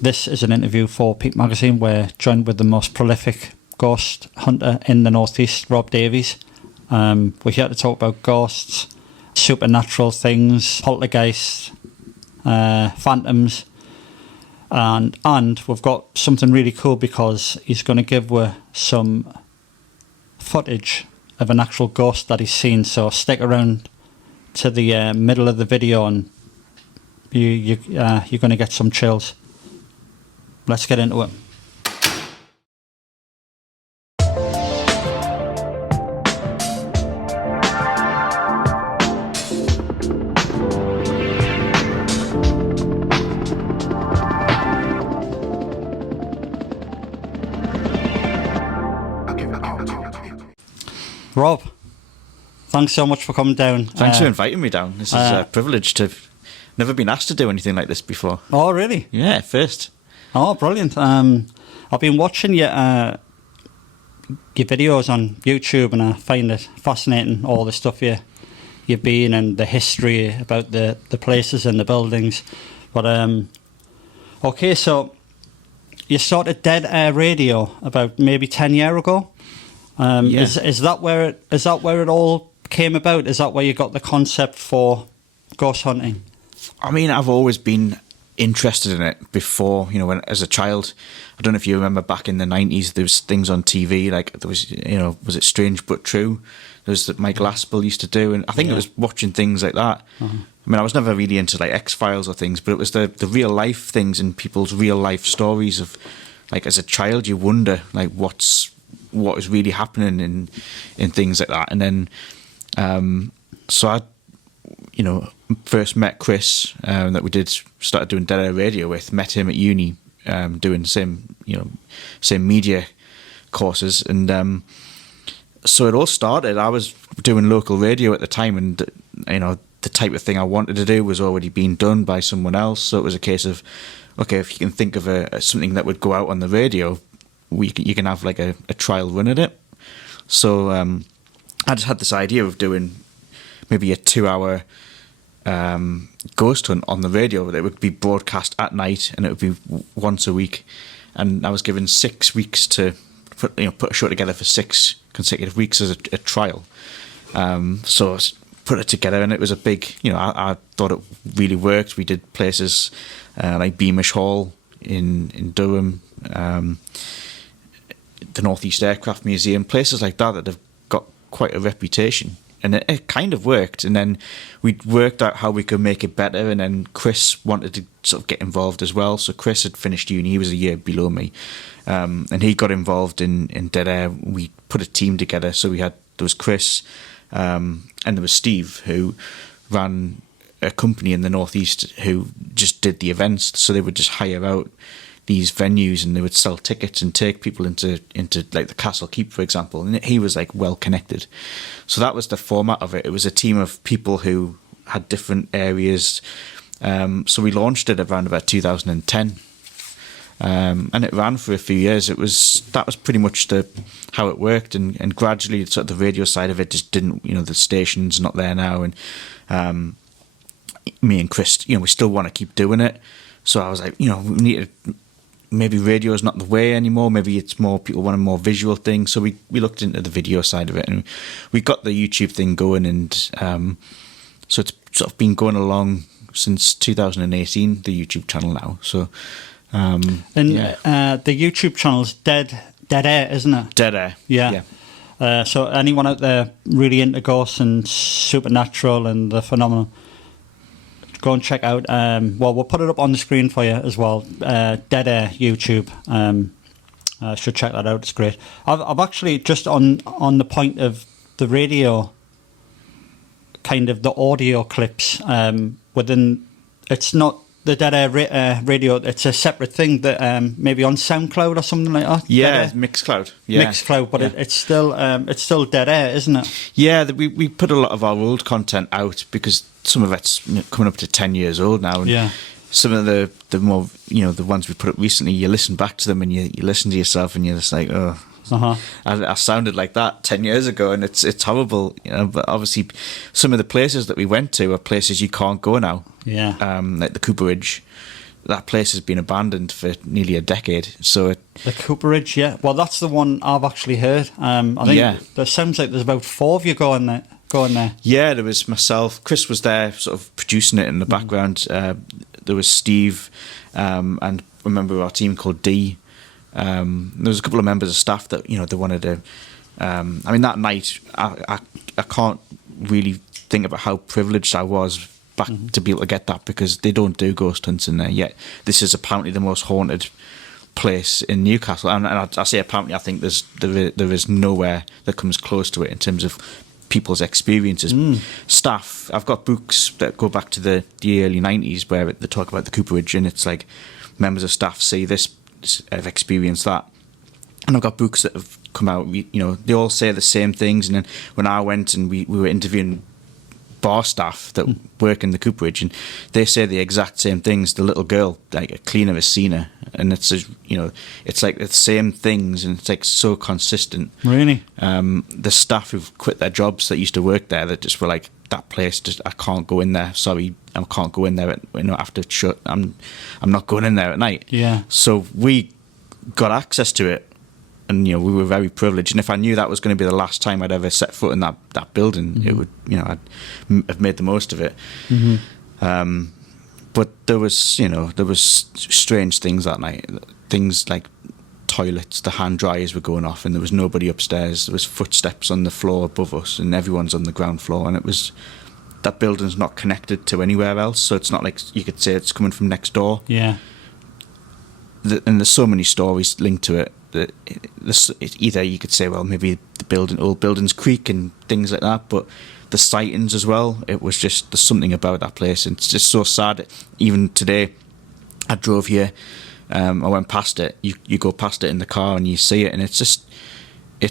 This is an interview for peep-Magazine. We're joined with the most prolific ghost hunter in the northeast, Rob Davies. We're here to talk about ghosts, supernatural things, poltergeists, phantoms, and we've got something really cool because he's going to give us some footage of an actual ghost that he's seen. So stick around to the middle of the video and you're going to get some chills. Let's get into it. Rob, thanks so much for coming down. Thanks for inviting me down. This is a privilege to have never been asked to do anything like this before. Oh, really? Yeah, first. Oh, brilliant. I've been watching your videos on YouTube and I find it fascinating, all the stuff you've been and the history about the places and the buildings. But, okay, so you started Dead Air Radio about maybe 10 years ago. Yeah. Is that where it all came about? Is that where you got the concept for ghost hunting? I mean, I've always been interested in it before, when as a child. I don't know if you remember back in the 90s, there was things on TV, like there was, was it Strange But True? There was that Michael Aspel used to do, and I think it was watching things like that. Uh-huh. I mean, I was never really into like X-Files or things, but it was the real life things and people's real life stories of, like, as a child, you wonder like what is really happening in things like that. And then so I first met Chris that we started doing Dead Air Radio with, met him at uni doing the same media courses, and so it all started. I was doing local radio at the time, and the type of thing I wanted to do was already being done by someone else, so it was a case of, okay, if you can think of something that would go out on the radio, you can have like a trial run at it. So I just had this idea of doing maybe a 2-hour ghost hunt on the radio. It would be broadcast at night and it would be once a week. And I was given 6 weeks to put a show together for 6 consecutive weeks as a trial. So I put it together and it was a big, I thought it really worked. We did places like Beamish Hall in Durham, the Northeast Aircraft Museum, places like that have got quite a reputation. And it kind of worked. And then we worked out how we could make it better. And then Chris wanted to sort of get involved as well. So Chris had finished uni. He was a year below me. And he got involved in Dead Air. We put a team together. So there was Chris and there was Steve, who ran a company in the Northeast who just did the events. So they would just hire out these venues and they would sell tickets and take people into like the Castle Keep, for example. And he was like well connected. So that was the format of it. It was a team of people who had different areas. So we launched it around about 2010. And it ran for a few years. That was pretty much how it worked, and gradually sort of the radio side of it just didn't, the station's not there now, and me and Chris, we still want to keep doing it. So I was like, we need to, maybe radio is not the way anymore. Maybe it's more people want a more visual thing. So we looked into the video side of it, and we got the YouTube thing going, and so it's sort of been going along since 2018. The YouTube channel now. So the YouTube channel's Dead Air, isn't it? Dead Air. Yeah. So anyone out there really into ghosts and supernatural and the phenomenon, go and check out. We'll put it up on the screen for you as well. Dead Air YouTube. Should check that out. It's great. I've actually just on the point of the radio, kind of the audio clips within. It's not the Dead Air radio. It's a separate thing that maybe on SoundCloud or something like that. Yeah, Mixcloud. Yeah, Mixcloud, but it's still Dead Air, isn't it? Yeah, we put a lot of our old content out because some of it's coming up to 10 years old now. And some of the more the ones we put up recently, you listen back to them and you listen to yourself and you're just like, oh. I sounded like that 10 years ago, and it's horrible, but obviously some of the places that we went to are places you can't go now. Like the Cooperage. that place has been abandoned for nearly a decade. So the Cooperage, yeah. Well, that's the one I've actually heard. I think there sounds like there's about 4 of you going there. Yeah, there was myself. Chris was there, sort of producing it in the background. There was Steve, and a member of our team called D. There was a couple of members of staff that they wanted to. I mean, that night, I can't really think about how privileged I was back to be able to get that, because they don't do ghost hunts in there yet. This is apparently the most haunted place in Newcastle, and I say apparently. I think there is nowhere that comes close to it in terms of people's experiences. Staff, I've got books that go back to the early 90s where they talk about the Cooperage, and it's like members of staff say this, have experienced that. And I've got books that have come out, they all say the same things. And then when I went and we were interviewing bar staff that work in the Cooperage, and they say the exact same things. The little girl, like a cleaner, has seen her, and it's it's like the same things, and it's like so consistent. Really, the staff who've quit their jobs that used to work there, that just were like, that place, I can't go in there. Sorry, I can't go in there. After shut, I'm not going in there at night. Yeah. So we got access to it. And we were very privileged. And if I knew that was going to be the last time I'd ever set foot in that building, it would, I'd have made the most of it. But there was strange things that night. Things like toilets, the hand dryers were going off, and there was nobody upstairs. There was footsteps on the floor above us, and everyone's on the ground floor. And it was, that building's not connected to anywhere else, so it's not like you could say it's coming from next door. Yeah. And there's so many stories linked to it. That either you could say, well, maybe old buildings creak and things like that, but the sightings as well, it was just, there's something about that place, and it's just so sad. Even today, I drove here, I went past it, you go past it in the car and you see it, and it's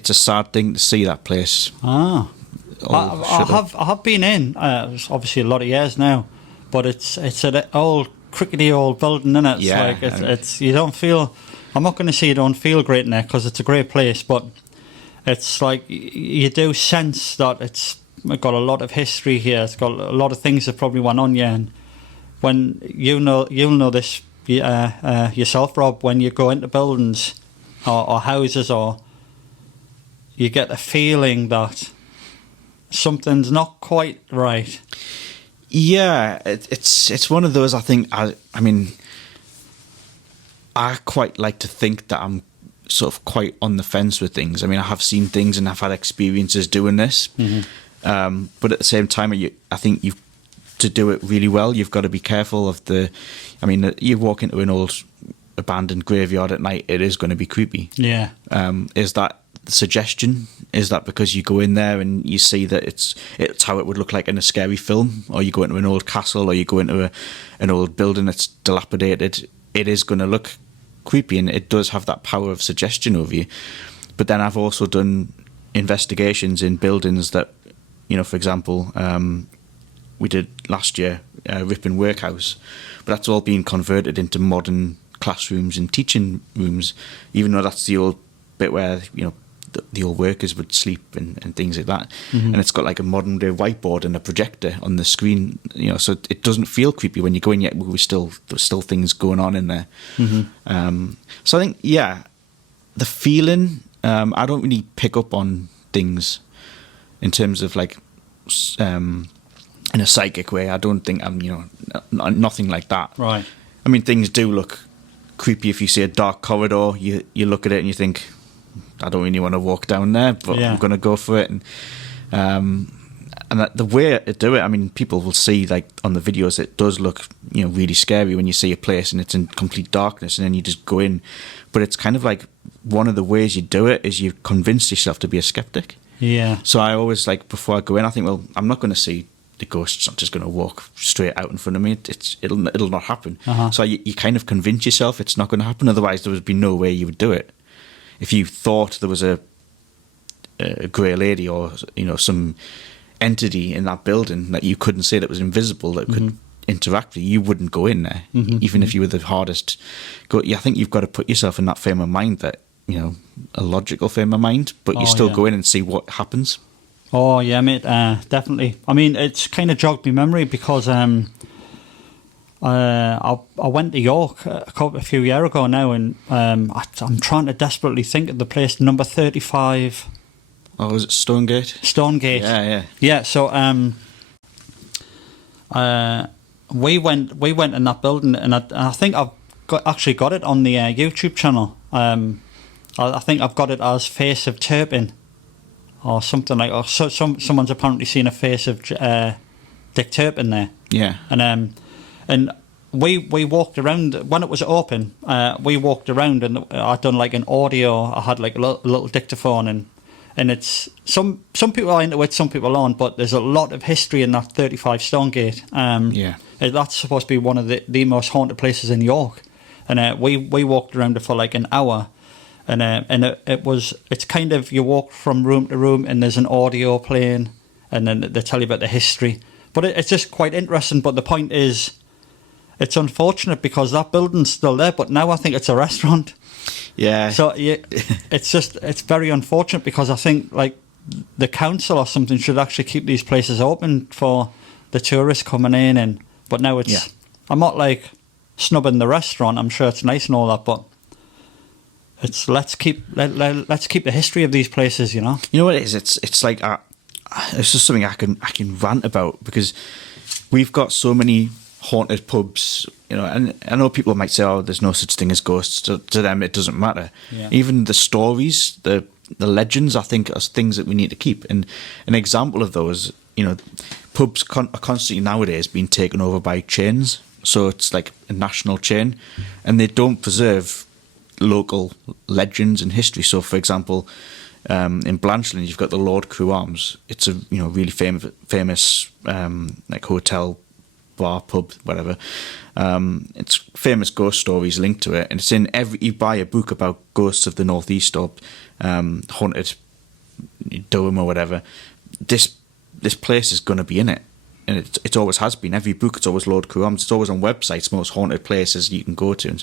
a sad thing to see that place. I have been in, it's obviously a lot of years now, but it's an old crickety old building, isn't it? It's you don't feel, I'm not going to say you don't feel great in there, because it's a great place, but it's like you do sense that it's got a lot of history here. It's got a lot of things that probably went on here. And when you'll know this yourself, Rob, when you go into buildings or houses, or you get a feeling that something's not quite right. Yeah, it's one of those. I think I mean, I quite like to think that I'm sort of quite on the fence with things. I mean, I have seen things and I've had experiences doing this, but at the same time, I think to do it really well, you've got to be careful of you walk into an old abandoned graveyard at night, it is going to be creepy. Yeah. Is that the suggestion? Is that because you go in there and you see that it's how it would look like in a scary film, or you go into an old castle, or you go into an old building that's dilapidated? It is going to look creepy, and it does have that power of suggestion over you. But then I've also done investigations in buildings that, for example, we did last year, Ripon Workhouse, but that's all been converted into modern classrooms and teaching rooms, even though that's the old bit where the old workers would sleep and things like that. And it's got like a modern day whiteboard and a projector on the screen, so it doesn't feel creepy when you go in, yet there's still things going on in there. So I think, the feeling, I don't really pick up on things in terms of like in a psychic way. I don't think I'm nothing like that. Right. I mean, things do look creepy if you see a dark corridor. You look at it and you think, I don't really want to walk down there, but I'm going to go for it. And the way I do it, I mean, people will see, like on the videos, it does look really scary when you see a place and it's in complete darkness, and then you just go in. But it's kind of like, one of the ways you do it is you convince yourself to be a skeptic. Yeah. So I always, like, before I go in, I think, well, I'm not going to see the ghosts. I'm just going to walk straight out in front of me. It'll not happen. So you kind of convince yourself it's not going to happen. Otherwise, there would be no way you would do it. If you thought there was a grey lady or some entity in that building that you couldn't see, that was invisible, that could interact with you, you wouldn't go in there, even if you were the hardest. I think you've got to put yourself in that frame of mind, that a logical frame of mind, but you still go in and see what happens. Oh yeah, mate, definitely. I mean, it's kind of jogged my memory, because I went to York a few years ago now, and I'm trying to desperately think of the place, number 35. Oh, was it Stonegate? Stonegate. Yeah. Yeah, so we went in that building, and I think I've actually got it on the YouTube channel. I think I've got it as Face of Turpin or something like. Or someone's apparently seen a face of Dick Turpin there. Yeah. And we walked around when it was open. We walked around, and I'd done like an audio. I had like a little dictaphone, and it's some people are into it, some people aren't. But there's a lot of history in that 35 Stonegate. That's supposed to be one of the most haunted places in York. And we walked around it for like an hour, and it's kind of, you walk from room to room, and there's an audio playing, and then they tell you about the history. But it's just quite interesting. But the point is, it's unfortunate because that building's still there, but now I think it's a restaurant. Yeah. So it's very unfortunate, because I think like the council or something should actually keep these places open for the tourists coming in. But now it's. Yeah. I'm not like snubbing the restaurant. I'm sure it's nice and all that, but it's let's keep the history of these places. You know. You know what it is? It's like it's just something I can rant about, because we've got so many haunted pubs, and I know people might say, "Oh, there's no such thing as ghosts." To them, it doesn't matter. Yeah. Even the stories, the legends, I think, are things that we need to keep. And an example of those, pubs are constantly nowadays being taken over by chains. So it's like a national chain, and they don't preserve local legends and history. So, for example, in Blanchland, you've got the Lord Crew Arms. It's a really famous like hotel, bar, pub, whatever. It's famous ghost stories linked to it, and it's in you buy a book about ghosts of the Northeast or haunted Durham or whatever. This place is going to be in it, and it always has been. Every book, it's always Lord Crew Arms. It's always on websites, most haunted places you can go to.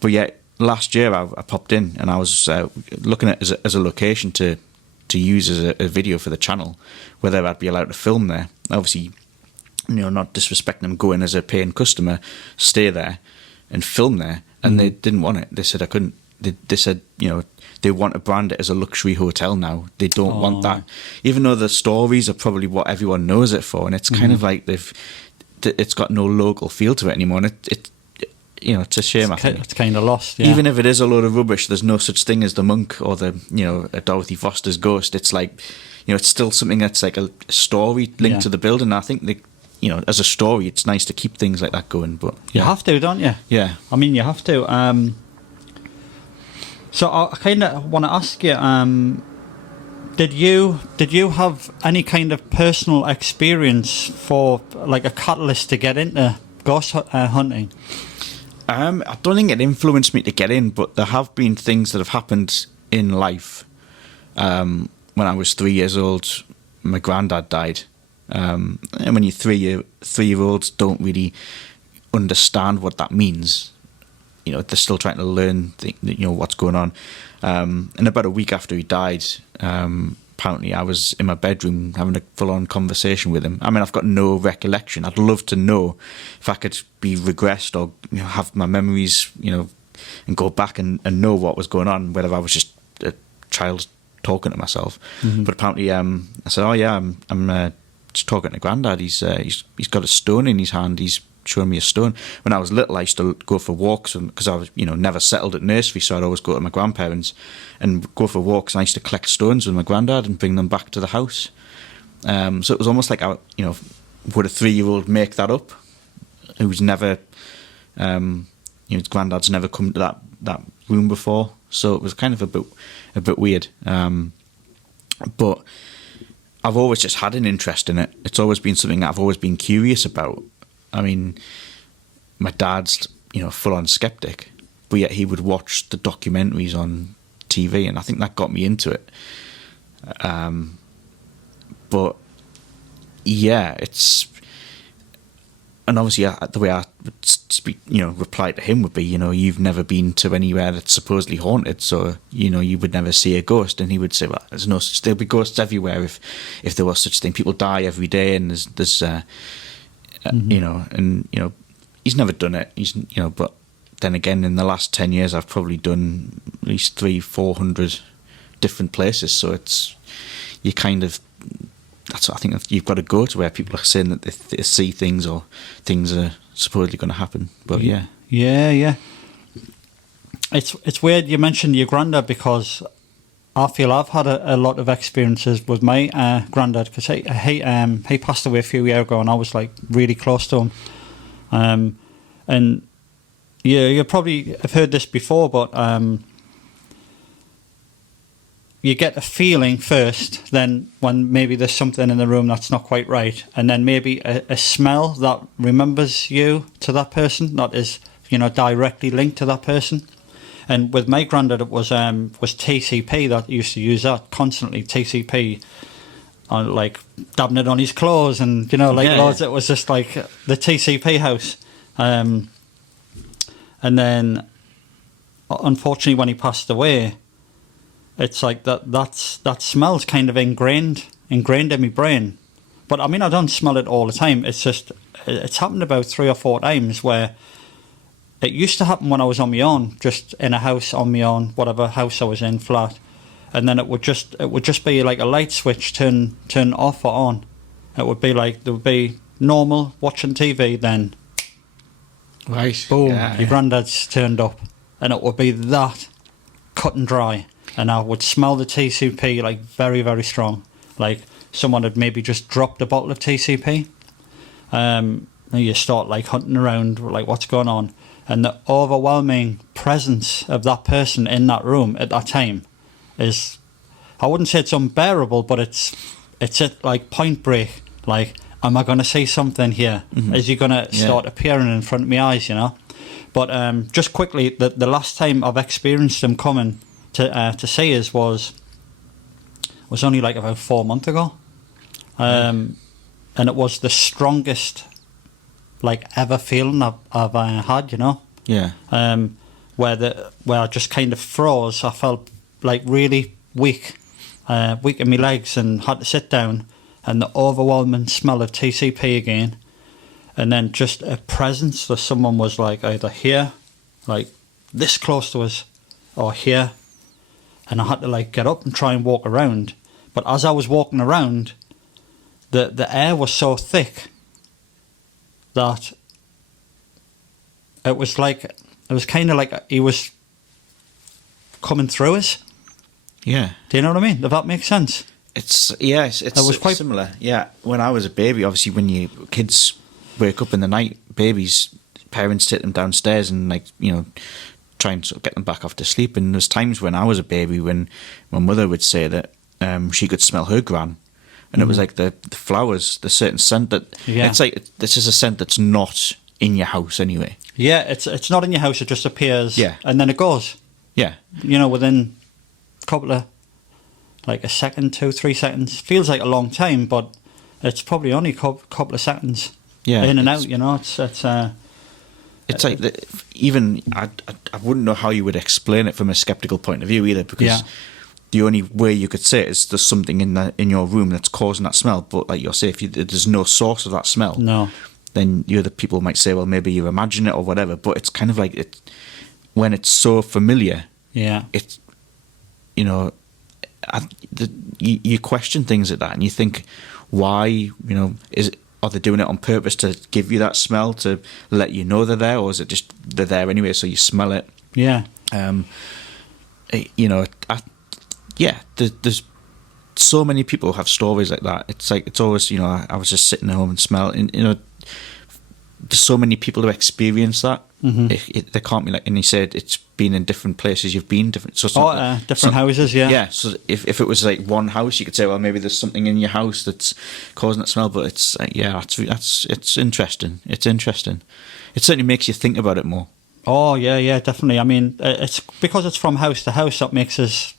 But yet, last year I popped in, and I was looking at it as a location to use as a video for the channel, whether I'd be allowed to film there. Obviously, not disrespecting them, go in as a paying customer, stay there and film there, and they didn't want it. They said I couldn't. They said, they want to brand it as a luxury hotel now. They don't want that, even though the stories are probably what everyone knows it for, and it's kind of like it's got no local feel to it anymore. And it's a shame. I think it's kind of lost. Yeah. Even if it is a load of rubbish, there's no such thing as the monk or the a Dorothy Foster's ghost. It's like, it's still something that's like a story linked to the building. I think as a story, it's nice to keep things like that going. But you have to, don't you? Yeah. I mean, you have to. So I kind of want to ask you, did you have any kind of personal experience for like a catalyst to get into ghost hunting? I don't think it influenced me to get in, but there have been things that have happened in life. When I was 3 years old, my granddad died. And when you're 3-year-olds don't really understand what that means, they're still trying to learn what's going on. And about a week after he died, apparently I was in my bedroom having a full-on conversation with him. I mean, I've got no recollection. I'd love to know if I could be regressed or have my memories, and go back and know what was going on, whether I was just a child talking to myself. But apparently, I said, "Oh yeah, I'm just talking to Grandad. He's got a stone in his hand. He's showing me a stone." When I was little, I used to go for walks because I was, never settled at nursery, so I'd always go to my grandparents and go for walks. And I used to collect stones with my granddad and bring them back to the house. So it was almost like would a 3-year-old make that up? Who's never, his granddad's never come to that room before. So it was kind of a bit weird. But I've always just had an interest in it. It's always been something that I've always been curious about. I mean, my dad's, full-on skeptic, but yet he would watch the documentaries on TV, and I think that got me into it. But yeah, it's, and obviously the way I would speak, reply to him would be, you've never been to anywhere that's supposedly haunted, so you would never see a ghost. And he would say, well, there's no such, there'll be ghosts everywhere if there was such thing. People die every day, and there's he's never done it. But then again, in the last 10 years, I've probably done at least 300-400 different places. So you kind of, that's what I think you've got to go to, where people are saying that they see things or things are supposedly going to happen. But yeah. It's weird you mentioned your granddad, because I feel I've had a lot of experiences with my granddad, because he passed away a few years ago, and I was like really close to him. And yeah, you probably have heard this before, but you get a feeling first, then when maybe there's something in the room that's not quite right, and then maybe a smell that remembers you to that person, that is, directly linked to that person. And with my granddad, it was TCP that used to use that constantly. TCP, like dabbing it on his clothes, and loads. It was just like the TCP house. And then, unfortunately, when he passed away, it's like that smell's kind of ingrained in my brain. But I mean, I don't smell it all the time. It's just it's happened about 3 or 4 times where. It used to happen when I was on my own, just in a house on my own, whatever house I was in, flat, and then it would just be like a light switch turn off or on. It would be like there would be normal watching TV, then right, boom, your granddad's turned up, and it would be that cut and dry, and I would smell the TCP like very, very strong, like someone had maybe just dropped a bottle of TCP. And you start like hunting around, like what's going on. And the overwhelming presence of that person in that room at that time is, I wouldn't say it's unbearable, but it's at like point break. Like, am I going to see something here? Mm-hmm. Is he going to start appearing in front of my eyes, But just quickly, the last time I've experienced him coming to see us was only like about 4 months ago. And it was the strongest like ever feeling I've had, Yeah. Where I just kind of froze. I felt like really weak in my legs, and had to sit down. And the overwhelming smell of TCP again, and then just a presence that someone was like either here, like this close to us, or here. And I had to like get up and try and walk around. But as I was walking around, the air was so thick that it was kind of like he was coming through us. Yeah. Do you know what I mean? If that makes sense. It's was quite similar. Yeah. When I was a baby, obviously when your kids wake up in the night, babies, parents take them downstairs and try and sort of get them back off to sleep. And there's times when I was a baby when my mother would say that she could smell her gran. And it was like the flowers, the certain scent that... Yeah. It's like, this is a scent that's not in your house anyway. Yeah, it's not in your house, it just appears. Yeah. And then it goes. Yeah. Within a couple of... like a second, 2-3 seconds. Feels like a long time, but it's probably only a couple of seconds. Yeah. In and out, It's like, even... I wouldn't know how you would explain it from a sceptical point of view either, because... Yeah. The only way you could say it is there's something in your room that's causing that smell. But like you're saying, if there's no source of that smell, then the other people might say, well, maybe you imagine it or whatever. But it's kind of like when it's so familiar. Yeah. It's you question things like that, and you think, why? Are they doing it on purpose to give you that smell to let you know they're there, or is it just they're there anyway, so you smell it? Yeah. There's so many people who have stories like that. It's like, it's always, I was just sitting at home and smelling, there's so many people who experience that. Mm-hmm. They can't be like, and he said it's been in different places you've been, different. So different houses, yeah. Yeah, so if it was like one house, you could say, well, maybe there's something in your house that's causing that smell, but it's, it's interesting. It's interesting. It certainly makes you think about it more. Oh, yeah, definitely. I mean, it's because it's from house to house that makes us...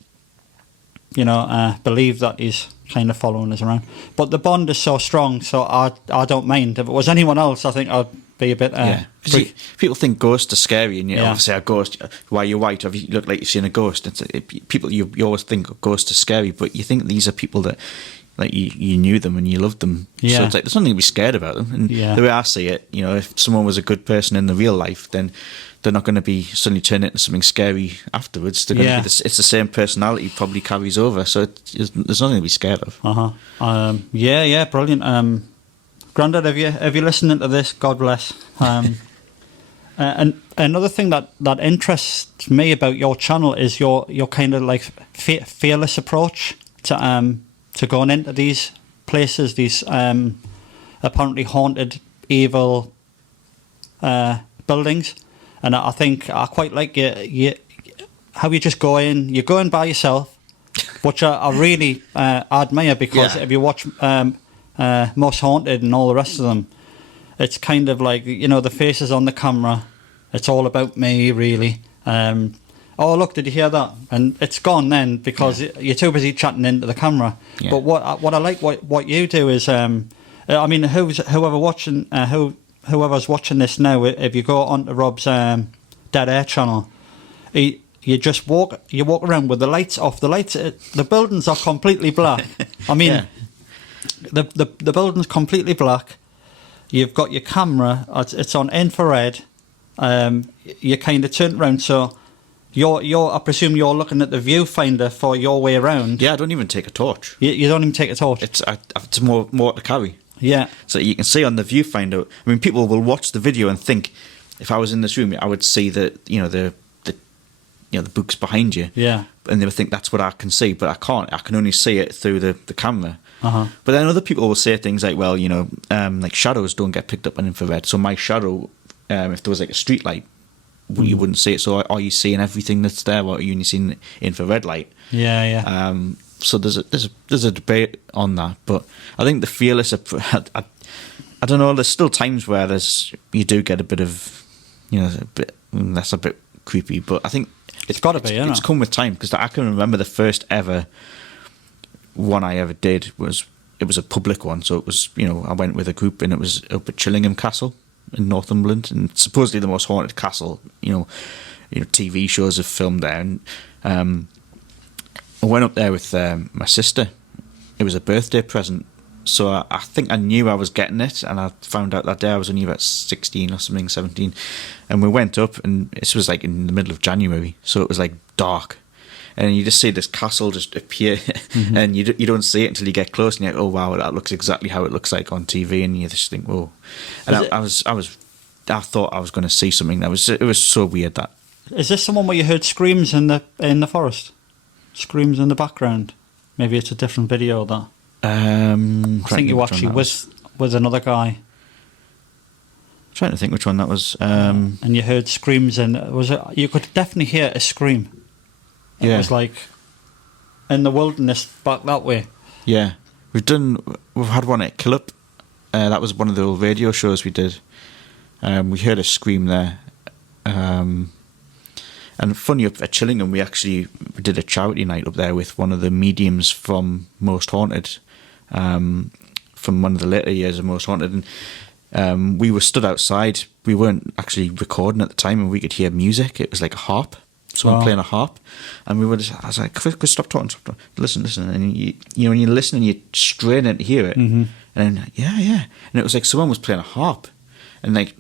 believe that he's kind of following us around. But the bond is so strong, so I don't mind. If it was anyone else, I think I'd be a bit... people think ghosts are scary, and obviously a ghost, why you're white, or you look like you've seen a ghost. You always think ghosts are scary, but you think these are people that like you knew them and you loved them. Yeah. So it's like there's nothing to be scared about them. And the way I see it, you know, if someone was a good person in the real life, then they're not going to be suddenly turn into something scary afterwards. They're going to be it's the same personality probably carries over. So there's nothing to be scared of. Yeah, brilliant. Grandad, if you're listening to this, God bless. And another thing that interests me about your channel is your kind of like fearless approach to going into these places, these apparently haunted, evil buildings. And I think I quite like how you just go in. You go in by yourself, which I really admire, because if you watch Most Haunted and all the rest of them, it's kind of like, you know, the faces on the camera. It's all about me, really. Oh, look, did you hear that? And it's gone then, because you're too busy chatting into the camera. Yeah. But what I like what you do is, I mean, whoever's watching this now, if you go onto Rob's Dead Air channel, you just walk around with the lights off. The buildings are completely black. I mean, the building's completely black. You've got your camera. It's on infrared. You kind of turn around, so I presume you're looking at the viewfinder for your way around. Yeah, I don't even take a torch. You don't even take a torch. It's more to carry. Yeah. So you can see on the viewfinder. I mean, people will watch the video and think, if I was in this room, I would see the books behind you. Yeah. And they would think that's what I can see, but I can't. I can only see it through the camera. Uh-huh. But then other people will say things like, well, you know, like shadows don't get picked up on infrared. So my shadow, if there was like a street light, you wouldn't see it. So are you seeing everything that's there, or are you only seeing infrared light? Yeah. So there's a debate on that, but I think the fearless. I don't know. There's still times where you do get a bit of, you know, that's a bit creepy. But I think it's got to be. It's come with time, because I can remember the first ever one I ever did was a public one. So it was, you know, I went with a group, and it was up at Chillingham Castle in Northumberland, and supposedly the most haunted castle. You know, TV shows have filmed there, and I went up there with my sister. It was a birthday present, so I think I knew I was getting it, and I found out that day I was only about 16 or something, 17, and we went up, and this was like in the middle of January, so it was like dark, and you just see this castle just appear, and you don't see it until you get close, and you're like, oh wow, that looks exactly how it looks like on TV, and you just think, whoa. And I thought I was going to see something. It was so weird. That is this the one where you heard screams in the forest? Screams in the background. Maybe it's a different video. That I think you were actually with another guy. I'm trying to think which one that was. And you heard screams, and you could definitely hear a scream. It was like in the wilderness back that way. Yeah, we've had one at Killup. That was one of the old radio shows we did. We heard a scream there. And funny, up at Chillingham, we did a charity night up there with one of the mediums from Most Haunted, from one of the later years of Most Haunted. And we were stood outside. We weren't actually recording at the time, and we could hear music. It was like a harp, someone playing a harp. And I was like, Chris, stop talking. Listen. And when you listen and you're straining to hear it, and then, yeah. And it was like someone was playing a harp. And like,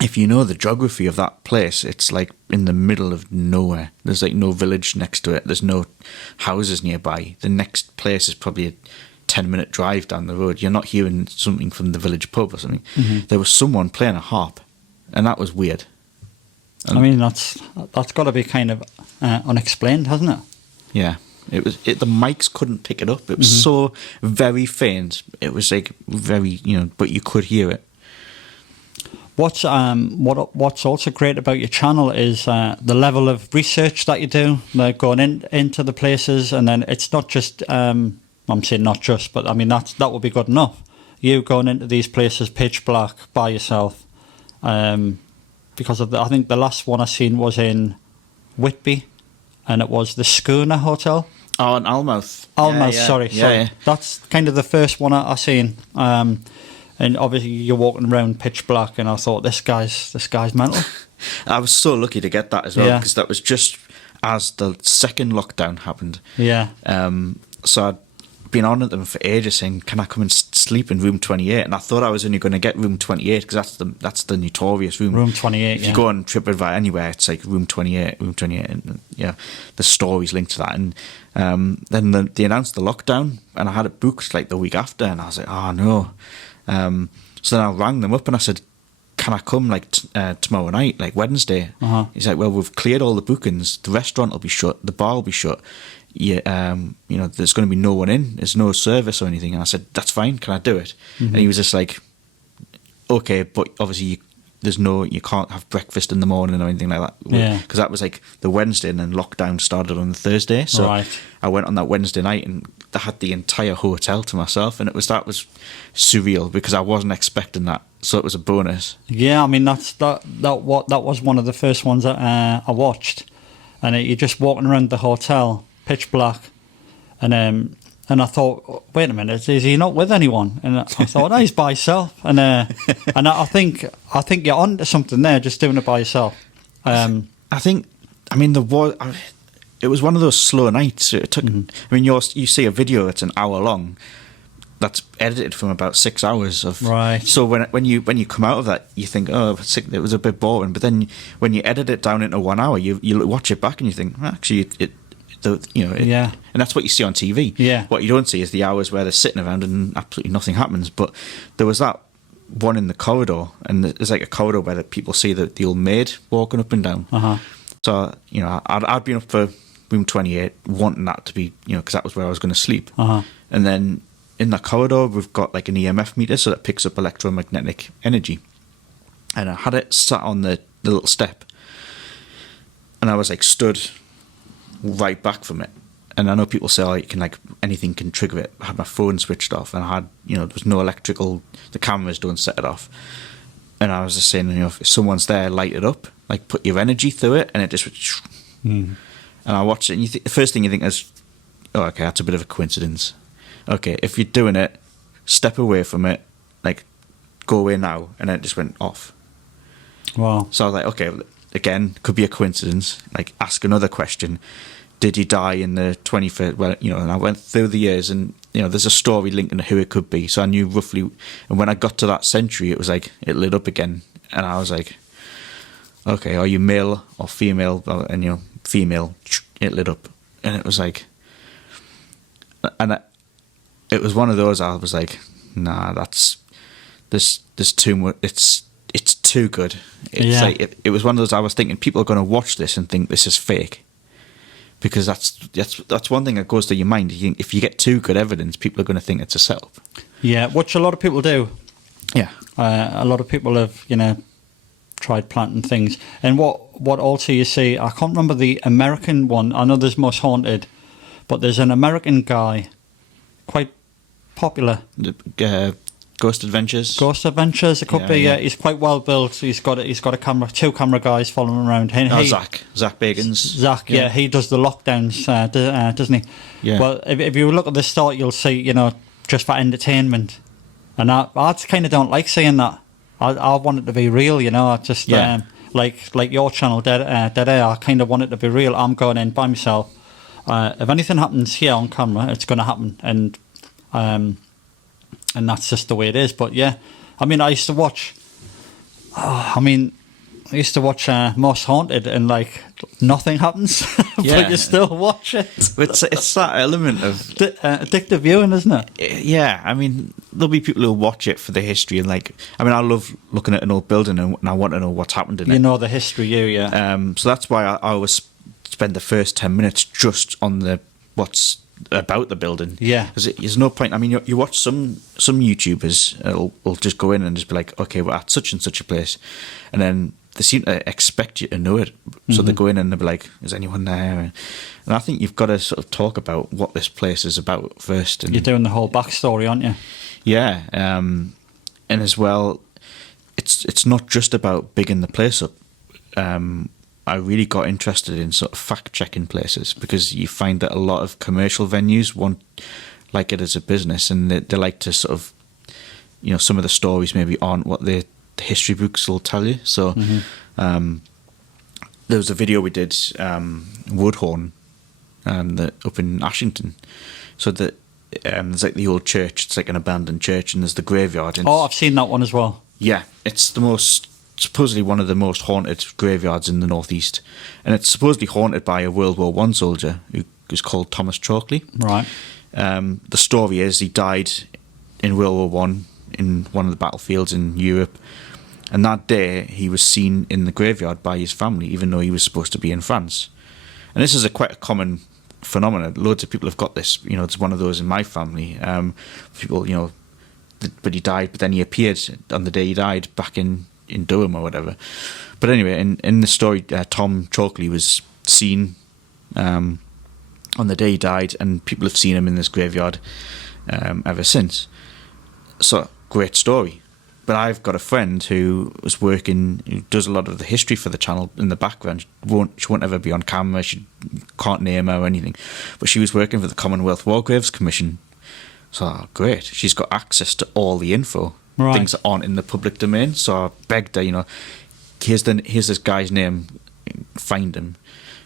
if you know the geography of that place, it's like in the middle of nowhere. There's like no village next to it. There's no houses nearby. The next place is probably a 10-minute drive down the road. You're not hearing something from the village pub or something. There was someone playing a harp, and that was weird. And I mean, that's got to be kind of unexplained, hasn't it? Yeah. The mics couldn't pick it up. It was so very faint. It was like very, but you could hear it. What's also great about your channel is the level of research that you do, like going into the places, and then it's not just I'm saying not just, but I mean that would be good enough. You going into these places pitch black by yourself, because I think the last one I seen was in Whitby, and it was the Schooner Hotel. Oh, in Almouth. Sorry. That's kind of the first one I seen. And obviously you're walking around pitch black, and I thought, this guy's mental. I was so lucky to get that as well, because that was just as the second lockdown happened. Yeah. So I'd been on at them for ages saying, can I come and sleep in room 28? And I thought I was only going to get room 28 because that's the notorious room. Room 28, If you go on TripAdvisor anywhere, it's like room 28, and yeah, the stories linked to that. And then they announced the lockdown, and I had it booked like the week after, and I was like, oh no. So then I rang them up and I said, can I come like tomorrow night, like Wednesday? He's like, well, we've cleared all the bookings. The restaurant will be shut. The bar will be shut. Yeah, you know, there's going to be no one in. There's no service or anything. And I said, that's fine. Can I do it? And he was just like, okay, but obviously you can't have breakfast in the morning or anything like that. Yeah. Because that was like the Wednesday, and then lockdown started on the Thursday. So I went on that Wednesday night and I had the entire hotel to myself, and that was surreal because I wasn't expecting that. So it was a bonus. Yeah, I mean that was one of the first ones that I watched, and you're just walking around the hotel, pitch black, and I thought, wait a minute, is he not with anyone? And I thought, no, he's by himself, and I think you're onto something there, just doing it by yourself. It was one of those slow nights. It took. I mean, you see a video that's an hour long. That's edited from about 6 hours of. Right. So when you come out of that, you think, oh, it was a bit boring. But then when you edit it down into 1 hour, you watch it back and you think, well, actually, and that's what you see on TV. Yeah. What you don't see is the hours where they're sitting around and absolutely nothing happens. But there was that one in the corridor, and there's like a corridor where the people see the old maid walking up and down. So I'd been up for room 28, wanting that to be, because that was where I was going to sleep. And then in that corridor, we've got like an EMF meter, so that picks up electromagnetic energy. And I had it sat on the little step, and I was like stood right back from it. And I know people say, oh, anything can trigger it. I had my phone switched off, and I had, there was no electrical, the cameras don't set it off. And I was just saying, if someone's there, light it up, like put your energy through it, and it just went, and I watched it, and the first thing you think is, oh, okay, that's a bit of a coincidence. Okay, if you're doing it, step away from it, like, go away now, and then it just went off. Wow. So I was like, okay, again, could be a coincidence, like, ask another question. Did he die in the 21st? Well, and I went through the years, and, there's a story linking to who it could be, so I knew roughly, and when I got to that century, it was like, it lit up again, and I was like, okay, are you male or female? And, female, it lit up, and it was like, and it was one of those. I was like, nah, there's too much. It's too good. It's like it was one of those. I was thinking people are going to watch this and think this is fake, because that's one thing that goes to your mind. If you get too good evidence, people are going to think it's a setup. Yeah, which a lot of people do. Yeah, a lot of people have tried planting things. And what also you see, I can't remember the American one. I know there's Most Haunted, but there's an American guy, quite popular. Ghost Adventures. Ghost Adventures. It could be. Yeah. He's quite well built. He's got a camera, 2 camera guys following him around. Zach Bagans. Zach, yeah, he does the lockdowns, doesn't he? Yeah. Well, if you look at the start, you'll see, just for entertainment, and I kind of don't like seeing that. I want it to be real, I just like your channel, Dead Air. I kind of want it to be real. I'm going in by myself. If anything happens here on camera, it's going to happen, and that's just the way it is. But yeah, I mean, I used to watch Most Haunted, and like nothing happens, but you still watch it. It's that element of addictive viewing, isn't it? Yeah, I mean, there'll be people who'll watch it for the history, and I love looking at an old building, and I want to know what's happened in it. You know the history, yeah. So that's why I always spend the first 10 minutes just on what's about the building. Yeah, because there's no point. I mean, you watch some YouTubers will just go in and just be like, okay, we're at such and such a place, and then they seem to expect you to know it, so they go in and they'll be like, is anyone there? And I think you've got to sort of talk about what this place is about first. And you're doing the whole backstory, aren't you? Yeah, and as well, it's not just about bigging the place up. I really got interested in sort of fact-checking places, because you find that a lot of commercial venues like it as a business, and they like to sort of, some of the stories maybe aren't what the history books will tell you. So there was a video we did, Woodhorn, up in Ashington. So that there's like the old church. It's like an abandoned church, and there's the graveyard. And Oh, I've seen that one as well. yeah, it's supposedly one of the most haunted graveyards in the northeast, and it's supposedly haunted by a World War One soldier who was called Thomas Chalkley. Right. The story is he died in World War One in one of the battlefields in Europe, and that day he was seen in the graveyard by his family, even though he was supposed to be in France. And this is quite a common phenomenon. Loads of people have got this. You know, it's one of those in my family. People, you know, but he died, but then he appeared on the day he died back in Durham or whatever. But anyway, in the story, Tom Chalkley was seen on the day he died, and people have seen him in this graveyard ever since. So, great story. But I've got a friend who does a lot of the history for the channel in the background. She won't ever be on camera. She can't name her or anything. But she was working for the Commonwealth War Graves Commission. So, great. She's got access to all the info. Right. Things that aren't in the public domain. So I begged her, you know, here's this guy's name, find him.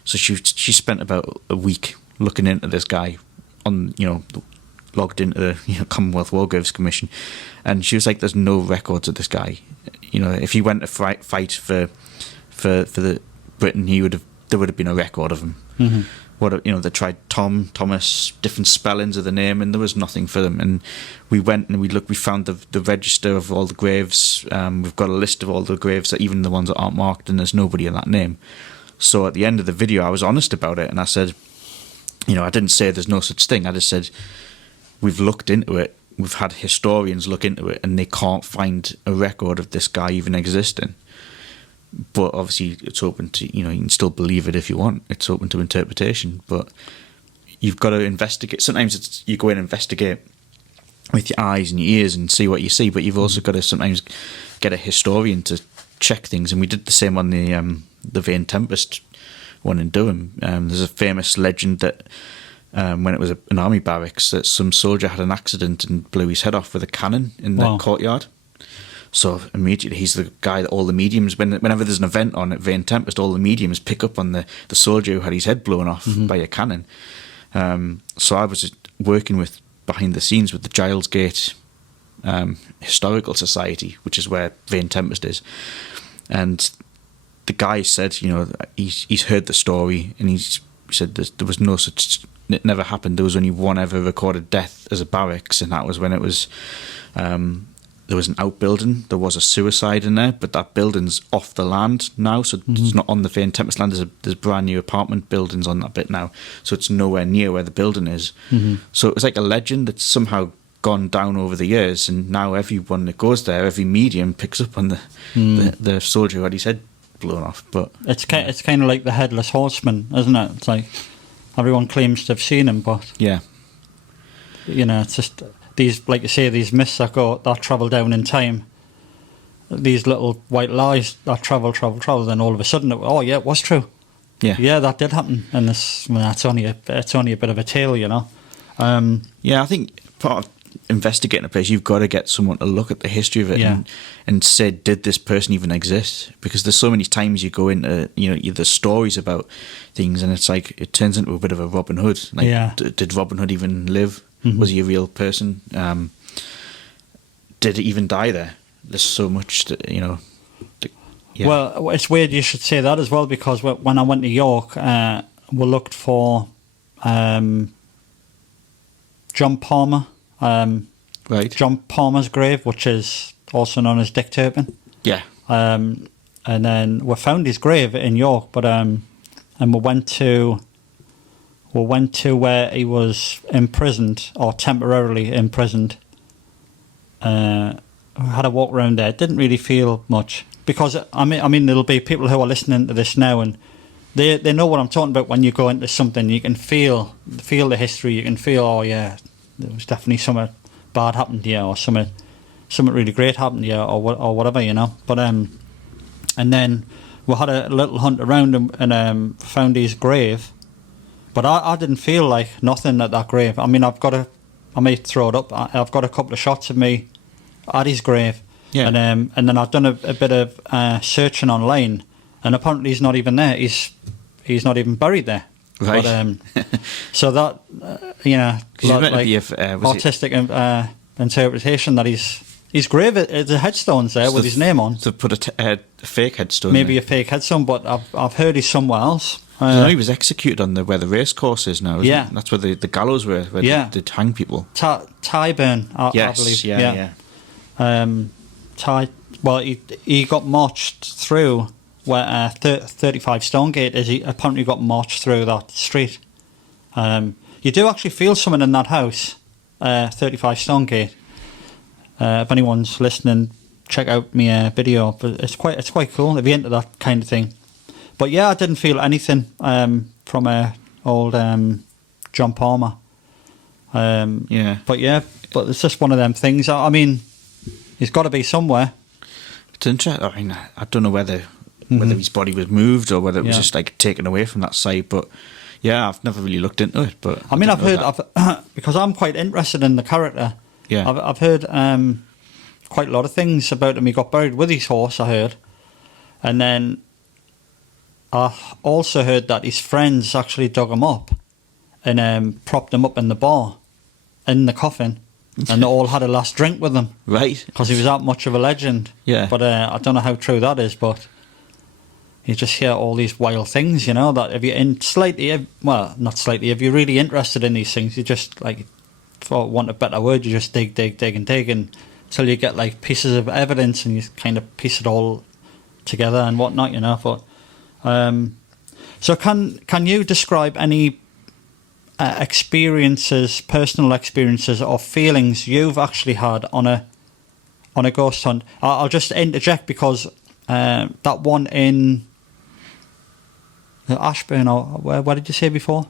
So she spent about a week looking into this guy on, you know, logged into the Commonwealth War Graves Commission, and she was like, "There's no records of this guy. You know, if he went to fight for the Britain, there would have been a record of him." Mm-hmm. They tried Thomas, different spellings of the name, and there was nothing for them. And we went and we found the register of all the graves. We've got a list of all the graves, even the ones that aren't marked, and there's nobody in that name. So at the end of the video, I was honest about it, and I said, you know, I didn't say there's no such thing. I just said, we've looked into it. We've had historians look into it, and they can't find a record of this guy even existing. But obviously, it's open to, you know, you can still believe it if you want. It's open to interpretation, but you've got to investigate. Sometimes you go in and investigate with your eyes and your ears and see what you see, but you've also got to sometimes get a historian to check things. And we did the same on the Vane Tempest one in Durham. There's a famous legend that when it was an army barracks, that some soldier had an accident and blew his head off with a cannon in the courtyard. So immediately he's the guy that all the mediums, whenever there's an event on at Vane Tempest, all the mediums pick up on the soldier who had his head blown off by a cannon. So I was working behind the scenes with the Gilesgate Historical Society, which is where Vane Tempest is. And the guy said, you know, he's heard the story, and he said there was no such, it never happened. There was only one ever recorded death as a barracks, and that was when it was there was an outbuilding. There was a suicide in there, but that building's off the land now, so it's not on the Vane Tempest land. There's brand new apartment buildings on that bit now, so it's nowhere near where the building is. So it was like a legend that's somehow gone down over the years, and now everyone that goes there, every medium picks up on the soldier who had his head blown off. But it's kind of like the Headless Horseman, isn't it? It's like everyone claims to have seen him, but yeah, you know, it's just these, like you say, these myths that travel down in time. These little white lies that travel, then all of a sudden, it was true. Yeah, that did happen, and it's only a bit of a tale, you know. Yeah, I think part of investigating a place, you've got to get someone to look at the history of it and say, did this person even exist? Because there's so many times you go into, you know, there's stories about things, and it's like it turns into a bit of a Robin Hood. Like, did Robin Hood even live? Was he a real person? Did he even die there? There's so much that, you know. Well, it's weird you should say that as well, because when I went to York, we looked for John Palmer. Right. John Palmer's grave, which is also known as Dick Turpin. Yeah. And then we found his grave in York, but and we went to where he was imprisoned, or temporarily imprisoned. We had a walk around there. Didn't really feel much, because I mean there'll be people who are listening to this now, and they know what I'm talking about. When you go into something, you can feel the history. You can feel, there was definitely something bad happened here, or something really great happened here, or whatever, you know. But and then we had a little hunt around and found his grave. But I didn't feel like nothing at that grave. I mean, I may throw it up. I've got a couple of shots of me at his grave. Yeah. And then I've done a bit of searching online, and apparently he's not even there. He's not even buried there. Right. But, so that you know, 'Cause he's meant to like be was it- autistic interpretation that he's grave. The headstone's there with his name on. to put a fake headstone. Maybe there. a fake headstone, but I've heard he's somewhere else. I know he was executed on where the race course is now. Isn't Yeah. it? That's where the gallows were. Where they'd hang people. Tyburn, I Yes, believe. yeah. Well, he got marched through where 35 Stonegate is. He apparently got marched through that street. You do actually feel something in that house, 35 Stonegate. If anyone's listening, check out my video. But it's quite cool if you're into that kind of thing. But yeah, I didn't feel anything from old John Palmer. Yeah. But it's just one of them things. I mean, he's got to be somewhere. It's interesting. I mean, I don't know whether his body was moved or whether it was Yeah. just like taken away from that site. But yeah, I've never really looked into it. But I mean, I've didn't heard know that. because I'm quite interested in the character. Yeah. I've heard quite a lot of things about him. He got buried with his horse, I heard, and then I also heard that his friends actually dug him up and propped him up in the bar, in the coffin, and they all had a last drink with him Right. because he was that much of a legend. Yeah. But I don't know how true that is, but you just hear all these wild things, you know, that if you're not slightly, if you're really interested in these things, you just, like, for want of a better word, you just dig until you get, like, pieces of evidence and you kind of piece it all together and whatnot, you know. But so can you describe any personal experiences or feelings you've actually had on a ghost hunt? I'll just interject because that one in Ashburn, or where did you say before?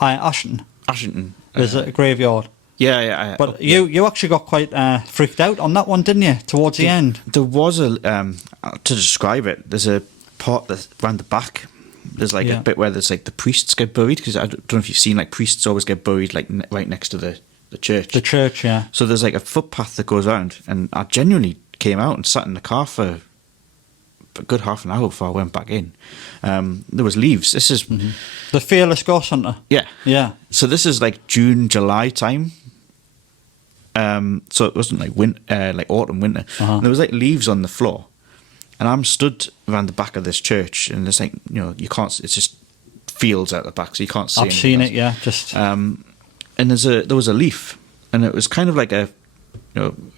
Ashington. There's a graveyard. Yeah. But you actually got quite freaked out on that one, didn't you? Towards the end. There was a to describe it. There's a part that's around the back. There's like a bit where there's like the priests get buried, because I don't know if you've seen, like, priests always get buried like right next to the church. The church, yeah. So there's like a footpath that goes around, and I genuinely came out and sat in the car for a good half an hour before I went back in. There was leaves. This is The Fearless Ghost Hunter. yeah. So this is like June, July time. So it wasn't like like autumn, winter. And there was like leaves on the floor, and I'm stood around the back of this church, and there's like, you know, you can't. It's just fields out the back, so you can't see. I've seen else. it, yeah. Just And there was a leaf, and it was kind of like it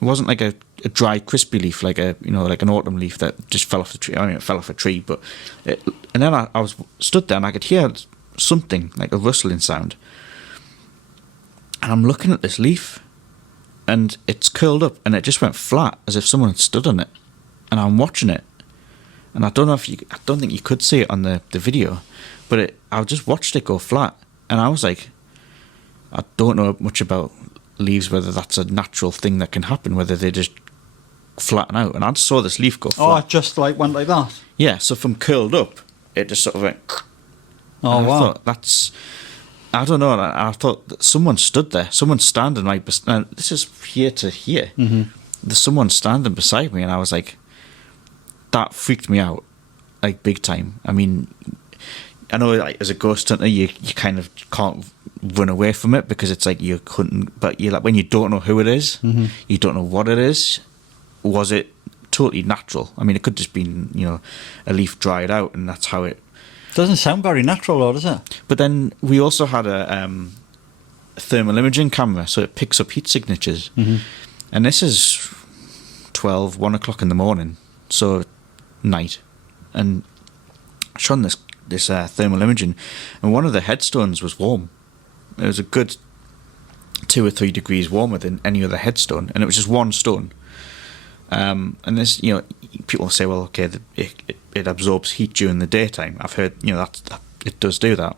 wasn't like a dry, crispy leaf, like like an autumn leaf that just fell off the tree. I mean, it fell off a tree, but and then I was stood there, and I could hear something like a rustling sound, and I'm looking at this leaf, and it's curled up, and it just went flat as if someone had stood on it, and I'm watching it, and I don't think you could see it on the video, but I just watched it go flat, and I was like, I don't know much about leaves, whether that's a natural thing that can happen, whether they just flatten out, and I just saw this leaf go flat. oh, it just like went like that. Yeah, so from curled up, it just sort of went. Oh, and wow. I thought I don't know. And I thought that someone stood there. Someone's standing right beside. This is here to here. Mm-hmm. There's someone standing beside me, and I was like, that freaked me out, like, big time. I mean, I know, like, as a ghost hunter, you kind of can't run away from it, because it's like you couldn't. But you, like, when you don't know who it is, you don't know what it is. Was it totally natural? I mean, it could just been, a leaf dried out, and that's how it. Doesn't sound very natural, though, does it? But then we also had a thermal imaging camera, so it picks up heat signatures. Mm-hmm. And this is 1 o'clock in the morning, so night. And I shone this thermal imaging, and one of the headstones was warm. It was a good 2 or 3 degrees warmer than any other headstone, and it was just one stone. And this, people say, well, okay, it absorbs heat during the daytime. I've heard, that it does do that.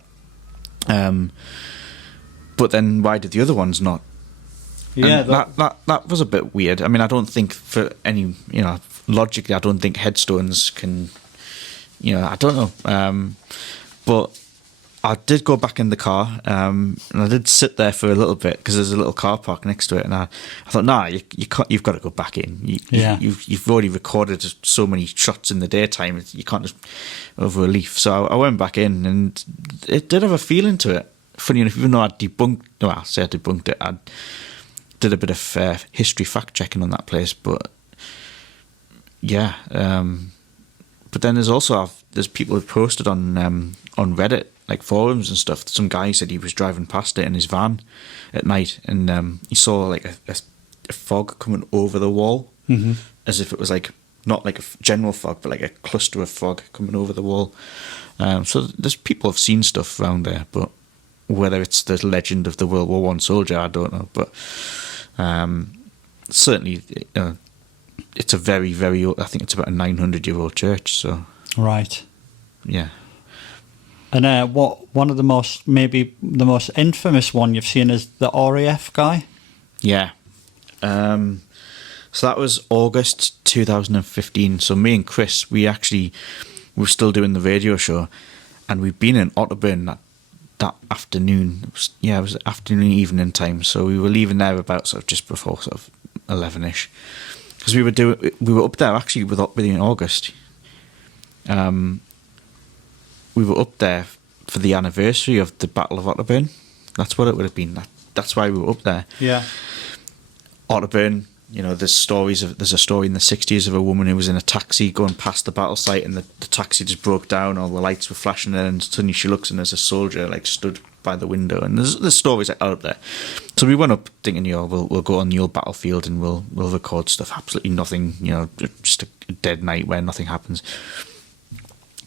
But then why did the other ones not? Yeah, that was a bit weird. I mean, I don't think for any, logically, I don't think headstones can, I don't know. But I did go back in the car, and I did sit there for a little bit, because there's a little car park next to it, and I thought, nah, you can't. You've got to go back in. You've already recorded so many shots in the daytime. You can't just over a leaf. So I went back in, and it did have a feeling to it. funny enough, even though I debunked it, I did a bit of history fact checking on that place, but yeah. But then there's people who've posted on Reddit, like forums and stuff. Some guy said he was driving past it in his van at night, and he saw like a fog coming over the wall, as if it was like not like a general fog, but like a cluster of fog coming over the wall. So there's people have seen stuff around there, but whether it's the legend of the World War One soldier, I don't know. But certainly, it's a very, very old, I think it's about a 900-year-old church. So right, yeah. And one of the most infamous one you've seen is the R.A.F. guy. Yeah. So that was August 2015. So me and Chris, we were still doing the radio show, and we'd been in Otterburn that afternoon. It was afternoon, evening time. So we were leaving there about sort of just before sort of 11ish, because we were up there actually within August. We were up there for the anniversary of the Battle of Otterburn. That's what it would have been. That's why we were up there. Yeah. Otterburn, there's a story in the 60s of a woman who was in a taxi going past the battle site, and the taxi just broke down, all the lights were flashing, and suddenly she looks and there's a soldier like stood by the window, and there's stories like that up there. So we went up thinking, we'll go on the old battlefield and we'll record stuff. Absolutely nothing, just a dead night where nothing happens.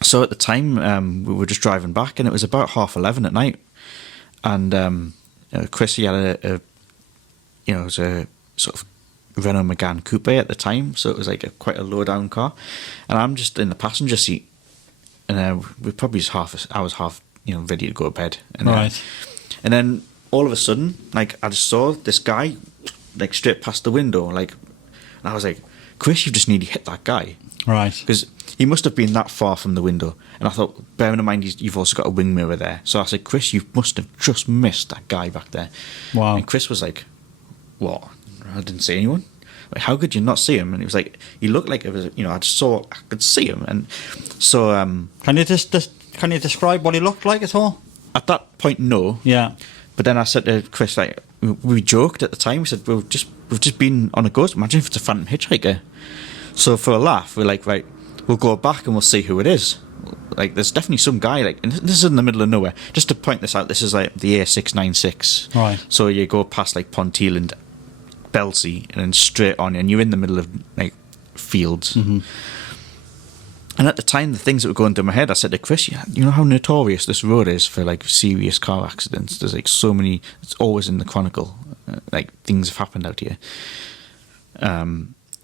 So at the time, we were just driving back, and it was about 11:30 at night, and Chris, he had it was a sort of Renault Megane coupe at the time, so it was like quite a low down car, and I'm just in the passenger seat, and we probably I was half ready to go to bed, and right, and then all of a sudden, like, I just saw this guy like straight past the window, like, and I was like, Chris, you just nearly hit that guy, right, because he must have been that far from the window, and I thought, bearing in mind you've also got a wing mirror there, so I said, Chris, you must have just missed that guy back there. Wow. And Chris was like, what? I didn't see anyone. Like, how could you not see him? And he was like, he looked like it was, I could see him. And so, can you describe what he looked like at all? At that point, no. Yeah. But then I said to Chris, like, we joked at the time. We said, we've just been on a ghost. Imagine if it's a phantom hitchhiker. So for a laugh, we're like, right, we'll go back and we'll see who it is. Like, there's definitely some guy, like, and this is in the middle of nowhere. Just to point this out, this is like the A696. Right. So you go past like Ponteal and Belsey, and then straight on, and you're in the middle of like fields. Mm-hmm. And at the time, the things that were going through my head, I said to Chris, you know how notorious this road is for like serious car accidents. There's like so many. It's always in the Chronicle. Like, things have happened out here.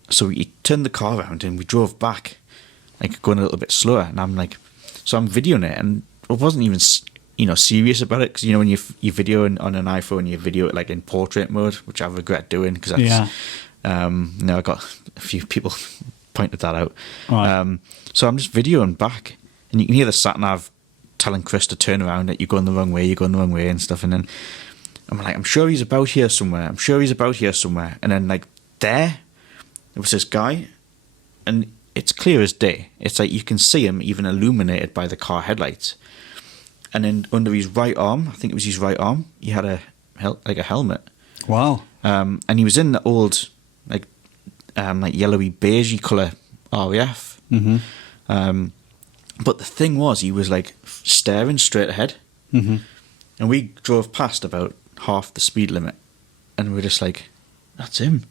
So we turned the car around and we drove back, like going a little bit slower. And I'm like, so I'm videoing it, and I wasn't even serious about it, because when you video on an iPhone, you video it like in portrait mode, which I regret doing, because I got a few people pointed that out. Right. So I'm just videoing back, and you can hear the sat nav telling Chris to turn around, that you're going the wrong way, and stuff. And then I'm like, I'm sure he's about here somewhere. And then like there was this guy, and it's clear as day. It's like you can see him even illuminated by the car headlights. And then under his right arm, I think it was his right arm, he had a helmet. Wow. And he was in the old like yellowy beigey colour R.A.F. Mm-hmm. But the thing was, he was like staring straight ahead. Mm-hmm. And we drove past about half the speed limit, and we were just like, that's him.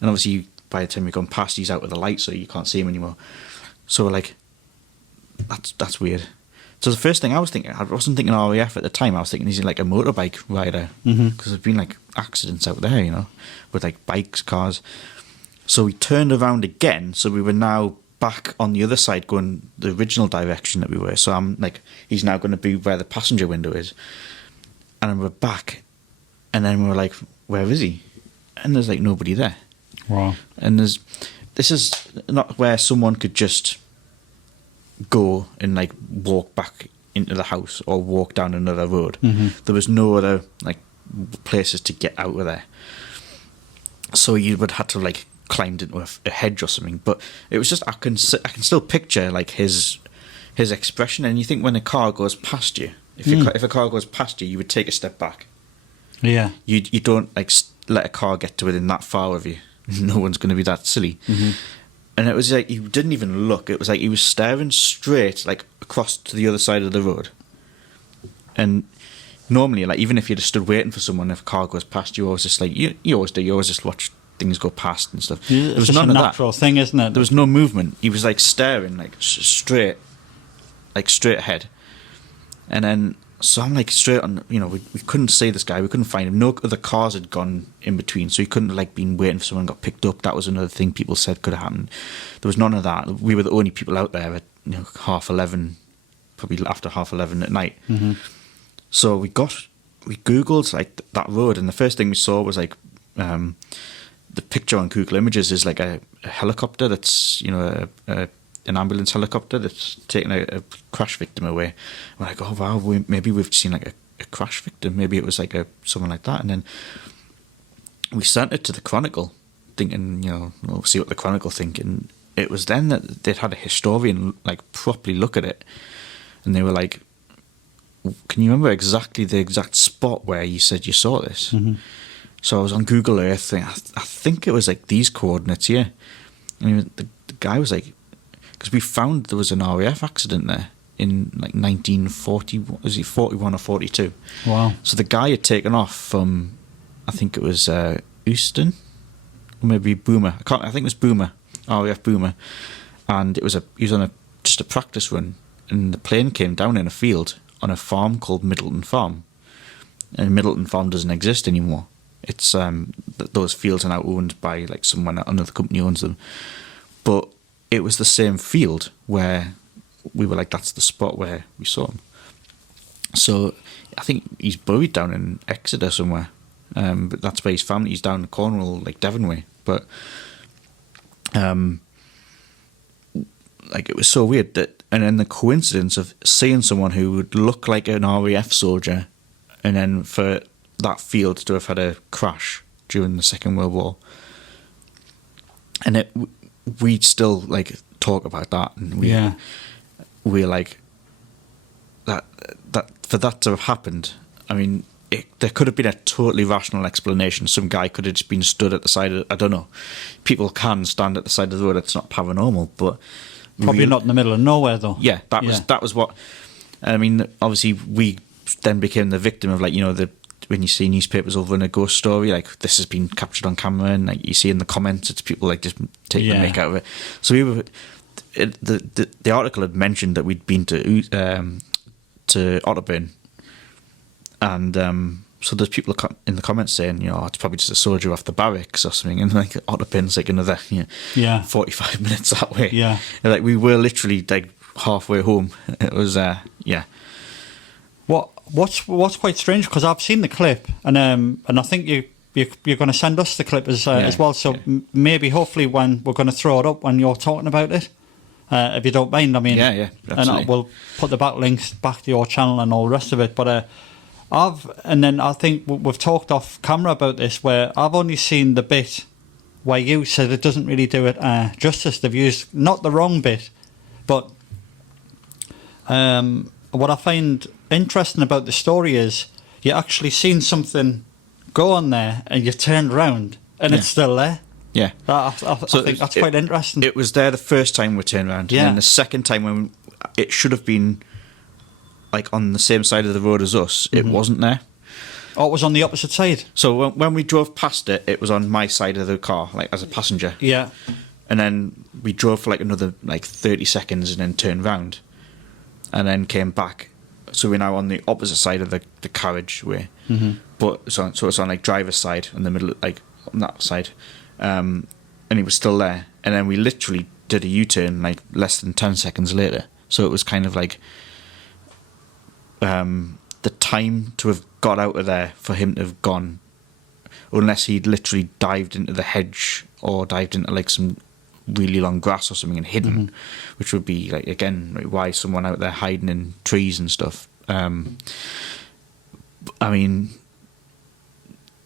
And obviously, by the time we've gone past, he's out with the light, so you can't see him anymore. So we're like, that's weird. So the first thing I was thinking, I wasn't thinking R.A.F. at the time, I was thinking he's like a motorbike rider, because there's been like accidents out there, with like bikes, cars. So we turned around again, so we were now back on the other side, going the original direction that we were. So I'm like, he's now going to be where the passenger window is. And then we're back, and then we're like, where is he? And there's like nobody there. Wow. And this is not where someone could just go and like walk back into the house or walk down another road. Mm-hmm. There was no other like places to get out of there, so you would have to like climbed into a hedge or something. But it was just, I can still picture like his expression. And you think when a car goes past you, If a car goes past you, you would take a step back. Yeah. You don't like let a car get to within that far of you. No one's going to be that silly. And it was like he didn't even look. It was like he was staring straight, like across to the other side of the road. And normally, like even if you'd have stood waiting for someone, if a car goes past, you always just like you always do. You always just watch things go past and stuff. There was none of that. Natural thing, isn't it? There was no movement. He was like staring, like straight ahead. And then so I'm like straight on. You know, we couldn't see this guy. We couldn't find him. No other cars had gone in between, so he couldn't have like been waiting for someone and got picked up. That was another thing people said could have happened. There was none of that. We were the only people out there at 11:30, probably after 11:30 at night. So we googled like that road, and the first thing we saw was like the picture on Google Images is like a helicopter that's an ambulance helicopter that's taking a crash victim away. We're like, oh wow, maybe we've seen like a crash victim. Maybe it was like someone like that. And then we sent it to the Chronicle, thinking we'll see what the Chronicle think. And it was then that they'd had a historian like properly look at it, and they were like, can you remember the exact spot where you said you saw this? So I was on Google Earth, and I think it was like these coordinates here. And the guy was like, because we found there was an R.A.F. accident there in like 1940, was it 41 or 42? Wow. So the guy had taken off from, I think it was Euston, or maybe Boomer. I think it was Boomer, R.A.F. Boomer. And he was on just a practice run, and the plane came down in a field on a farm called Middleton Farm. And Middleton Farm doesn't exist anymore. It's those fields are now owned by like another company owns them. But it was the same field where we were like, that's the spot where we saw him. So I think he's buried down in Exeter somewhere. But that's where his family is, down in Cornwall, like Devon way. But like it was so weird that, and then the coincidence of seeing someone who would look like an RAF soldier, and then for that field to have had a crash during the Second World War. And we'd still like talk about that, and we're like that for that to have happened. I mean, there could have been a totally rational explanation. Some guy could have just been stood at the side of, I don't know. People can stand at the side of the road. It's not paranormal, but probably not in the middle of nowhere though. Yeah, that was what. I mean, obviously we then became the victim of like when you see newspapers over in a ghost story, like this has been captured on camera, and like you see in the comments, it's people like just taking the mick out of it. So we were. The article had mentioned that we'd been to Otterburn, and so there's people in the comments saying, it's probably just a soldier off the barracks or something, and like Otterburn's like another 45 minutes that way. Yeah, and, like we were literally like halfway home. It was What's quite strange, because I've seen the clip, and I think you're going to send us the clip as well. So maybe hopefully when we're going to throw it up when you're talking about it, if you don't mind. I mean, absolutely. And we'll put the back links back to your channel and all the rest of it. But I think we've talked off camera about this, where I've only seen the bit where you said it doesn't really do it justice. They've used not the wrong bit, but what I find interesting about the story is you actually seen something go on there, and you turned around and it's still there. Yeah, I think that's quite interesting. It was there the first time we turned around, and then the second time when it should have been like on the same side of the road as us, it wasn't there. Oh, it was on the opposite side. So when we drove past it, it was on my side of the car, like as a passenger. Yeah, and then we drove for like another like 30 seconds, and then turned round, and then came back. So we're now on the opposite side of the carriageway, but so it's on like driver's side, in the middle, like on that side, and he was still there. And then we literally did a U-turn like less than 10 seconds later. So it was kind of like the time to have got out of there for him to have gone, unless he'd literally dived into the hedge or dived into like some really long grass or something and hidden, which would be like, again, like, why someone out there hiding in trees and stuff. I mean,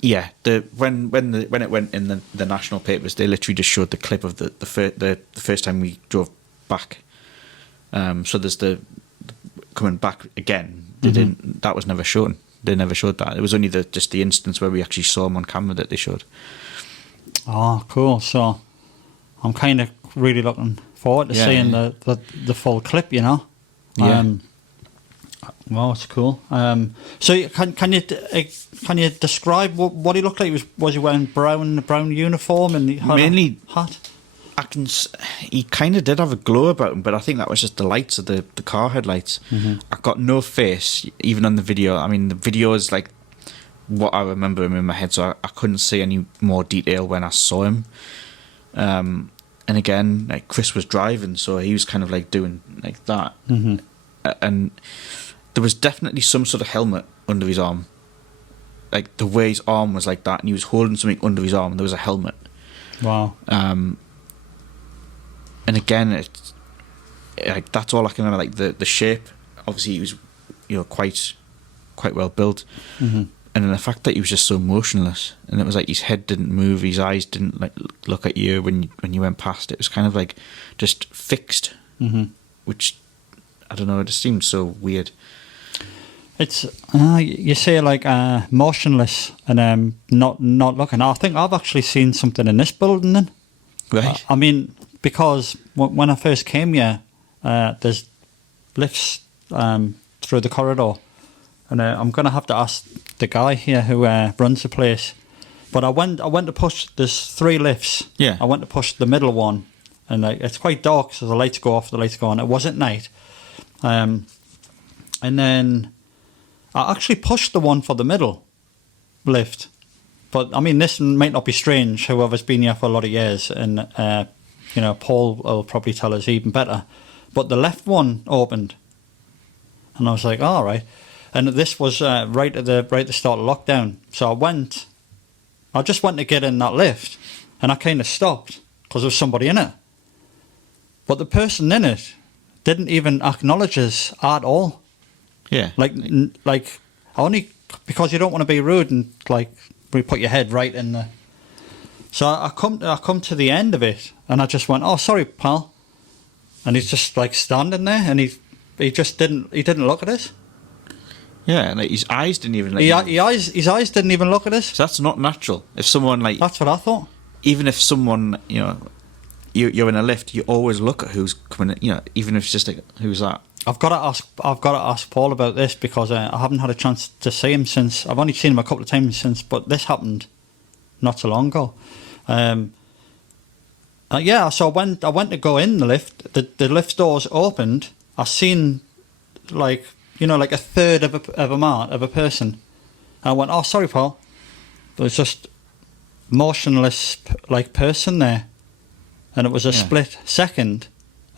yeah, when it went in the national papers, they literally just showed the clip of the first time we drove back. So there's the coming back again. They didn't. That was never shown. They never showed that. It was only just the instance where we actually saw him on camera that they showed. Oh, cool. So I'm kind of really looking forward to seeing the full clip, you know. Yeah. Well, it's cool. So can you describe what he looked like? Was he wearing brown uniform and he had Mainly a hat? He kind of did have a glow about him, but I think that was just the lights of the car headlights. I got no face, even on the video. I mean, the video is like what I remember him in my head, so I couldn't see any more detail when I saw him. And again, like Chris was driving, so he was kind of like doing like that. And there was definitely some sort of helmet under his arm. Like the way his arm was like that, and he was holding something under his arm, and there was a helmet. Wow. And again, it's like that's all I can remember. Like the shape, obviously he was, quite well built, and then the fact that he was just so motionless, and it was like his head didn't move, his eyes didn't like look at you when you went past. It was kind of like just fixed, which I don't know. It just seemed so weird. It's you say like motionless and not looking. I think I've actually seen something in this building then. Right. I mean, because when I first came here, there's lifts through the corridor, and I'm gonna have to ask the guy here who runs the place. But I went to push. There's 3 lifts. Yeah. I went to push the middle one, and like it's quite dark, so the lights go off, the lights go on. It was at night, and then I actually pushed the one for the middle lift. But I mean, this might not be strange. Whoever's been here for a lot of years, and Paul will probably tell us even better. But the left one opened, and I was like, "All right." And this was right at the start of lockdown. So I just went to get in that lift, and I kind of stopped because there was somebody in it. But the person in it didn't even acknowledge us at all. Yeah. Like only because you don't want to be rude and like we put your head right in the. So I come to the end of it, and I just went, "Oh, sorry, pal," and he's just like standing there, and he just didn't look at us. Yeah, and like, his eyes didn't even. His eyes didn't even look at us. So that's not natural. If someone like that's what I thought. Even if someone you're in a lift, you always look at who's coming. Even if it's just like who's that. I've got to ask Paul about this because I haven't had a chance to see him since. I've only seen him a couple of times since, but this happened not so long ago. So I went to go in the lift. The lift doors opened. I seen like a third of a person. I went, "Oh, sorry, Paul." There was just motionless like person there, and it was a split second,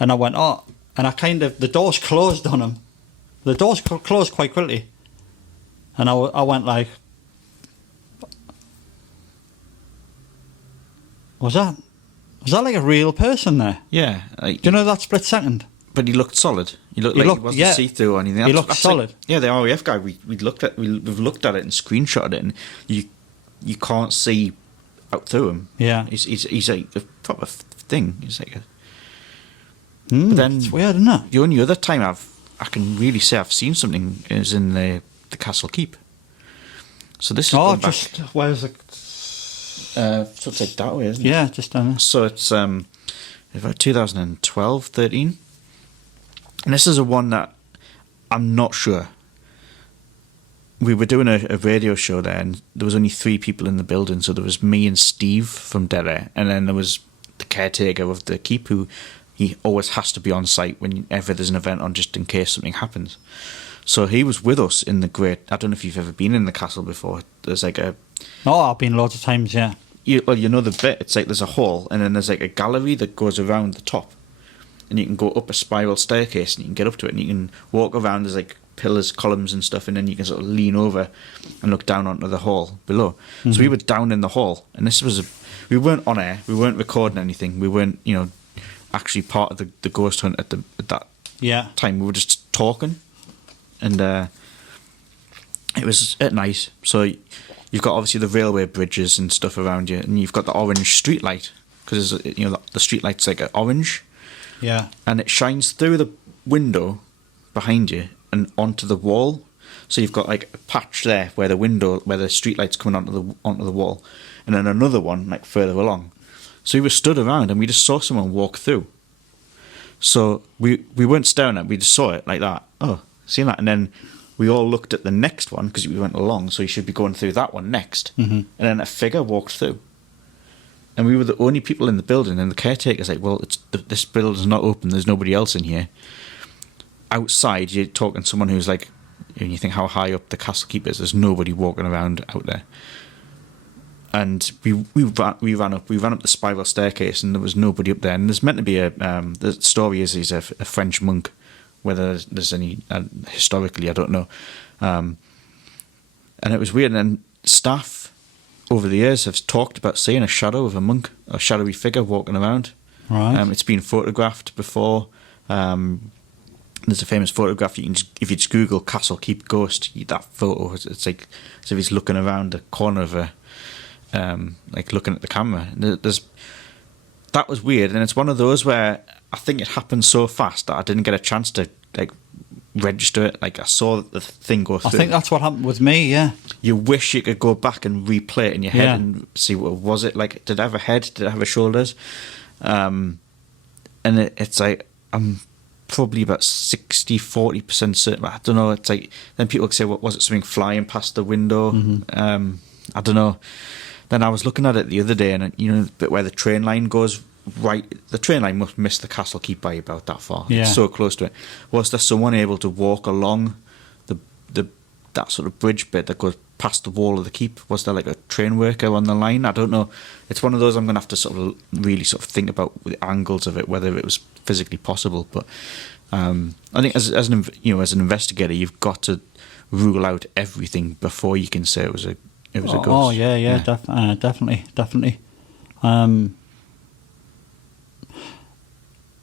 and I went, "Oh." And the doors closed on him. The doors closed quite quickly. And I went like, was that like a real person there? Yeah. Like, do you know that split second? But he looked solid. He wasn't see-through or anything. He looked solid. Like, the R.A.F guy, we've looked at it and screenshotted it, and you can't see out through him. Yeah. He's like a proper thing. He's like a... But then it's weird, isn't it? The only other time I can really say I've seen something is in the Castle Keep. So this is where's it? So it's like that way, isn't it? Yeah, just down there. So it's about 2012, 13, and this is a one that I'm not sure. We were doing a radio show there, and there was only 3 people in the building. So there was me and Steve from Derry, and then there was the caretaker of the Keep who. He always has to be on site whenever there's an event on, just in case something happens. So he was with us in the great... I don't know if you've ever been in the castle before. There's like a... Oh, I've been loads of times, yeah. You know the bit. It's like there's a hall, and then there's like a gallery that goes around the top. And you can go up a spiral staircase, and you can get up to it, and you can walk around. There's like pillars, columns and stuff, and then you can sort of lean over and look down onto the hall below. Mm-hmm. So we were down in the hall, and this was... We weren't on air. We weren't recording anything. We weren't, actually part of the ghost hunt at that time. We were just talking, and it was at night. So you've got obviously the railway bridges and stuff around you, and you've got the orange street light because the street light's like orange, and it shines through the window behind you and onto the wall. So you've got like a patch there where the street light's coming onto the wall, and then another one like further along. So we were stood around and we just saw someone walk through. So we weren't staring at it, we just saw it like that. Oh, seen that? And then we all looked at the next one because we went along, so you should be going through that one next. And then a figure walked through. And we were the only people in the building, and the caretaker's like, well, this building's not open, there's nobody else in here. Outside, you're talking to someone who's like, and you think how high up the castle keep is, there's nobody walking around out there. And we ran up the spiral staircase, and there was nobody up there. And there's meant to be the story is he's a French monk. Whether there's any historically, I don't know. And it was weird. And then staff over the years have talked about seeing a shadow of a monk, a shadowy figure walking around. Right. It's been photographed before. There's a famous photograph. If you just Google Castle Keep Ghost, that photo, it's like as if he's looking around the corner of a. Like looking at the camera. That was weird, and it's one of those where I think it happened so fast that I didn't get a chance to like register it. Like I saw the thing go through. I think that's what happened with me. Yeah. You wish you could go back and replay it in your head and see what was it like. Did it have a head? Did it have a shoulders? And it's like I'm probably about 60-40% certain. I don't know. It's like then people say, "What was it? Something flying past the window?" I don't know. Then I was looking at it the other day, and the bit where the train line goes right, the train line must miss the castle keep by about that far. Yeah. It's so close to it. Was there someone able to walk along that sort of bridge bit that goes past the wall of the keep? Was there like a train worker on the line? I don't know. It's one of those I'm going to have to sort of really sort of think about the angles of it, whether it was physically possible. But I think as an investigator, you've got to rule out everything before you can say it was a ghost. Oh yeah. Definitely.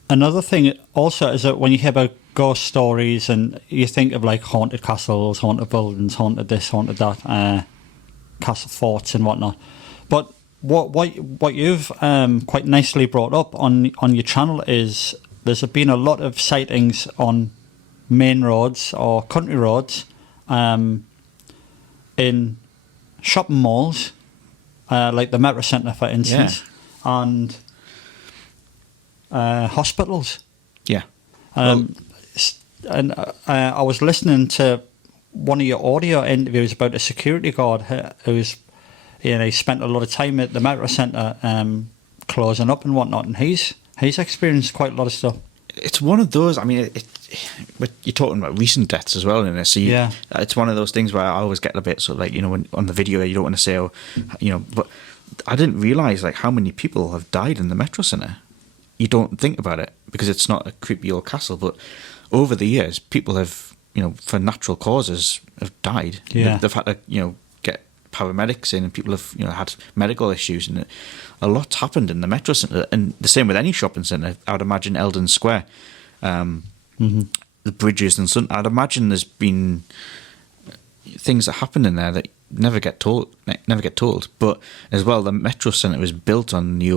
Another thing also is that when you hear about ghost stories and you think of like haunted castles, haunted buildings, haunted this, haunted that, castle forts and whatnot. But what you've quite nicely brought up on your channel is there's been a lot of sightings on main roads or country roads, in shopping malls, like the Metro Centre, for instance, and hospitals. Yeah. And I was listening to one of your audio interviews about a security guard who's, he spent a lot of time at the Metro Centre, closing up and whatnot, and he's experienced quite a lot of stuff. It's one of those. I mean, but you're talking about recent deaths as well in this. So it's one of those things where I always get a bit sort of like, when on the video you don't want to say, but I didn't realise like how many people have died in the Metro Centre. You don't think about it because it's not a creepy old castle, but over the years people have, for natural causes have died. Yeah. They've had to, get paramedics in, and people have, had medical issues, and a lot's happened in the Metro Centre, and the same with any shopping centre. I would imagine Eldon Square, the bridges and so. I'd imagine there's been things that happen in there that never get told. But as well, the Metro Centre was built on the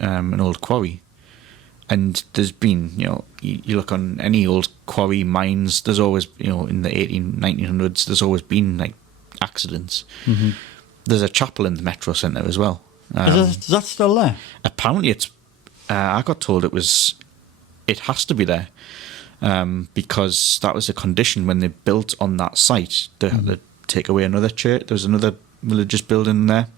an old quarry, and there's been, you look on any old quarry mines. There's always, in the 1900s, there's always been like accidents. There's a chapel in the Metro Centre as well. Is that still there? Apparently, it's. I got told it has to be there, because that was a condition when they built on that site. They had to take away another church. There was another religious building there.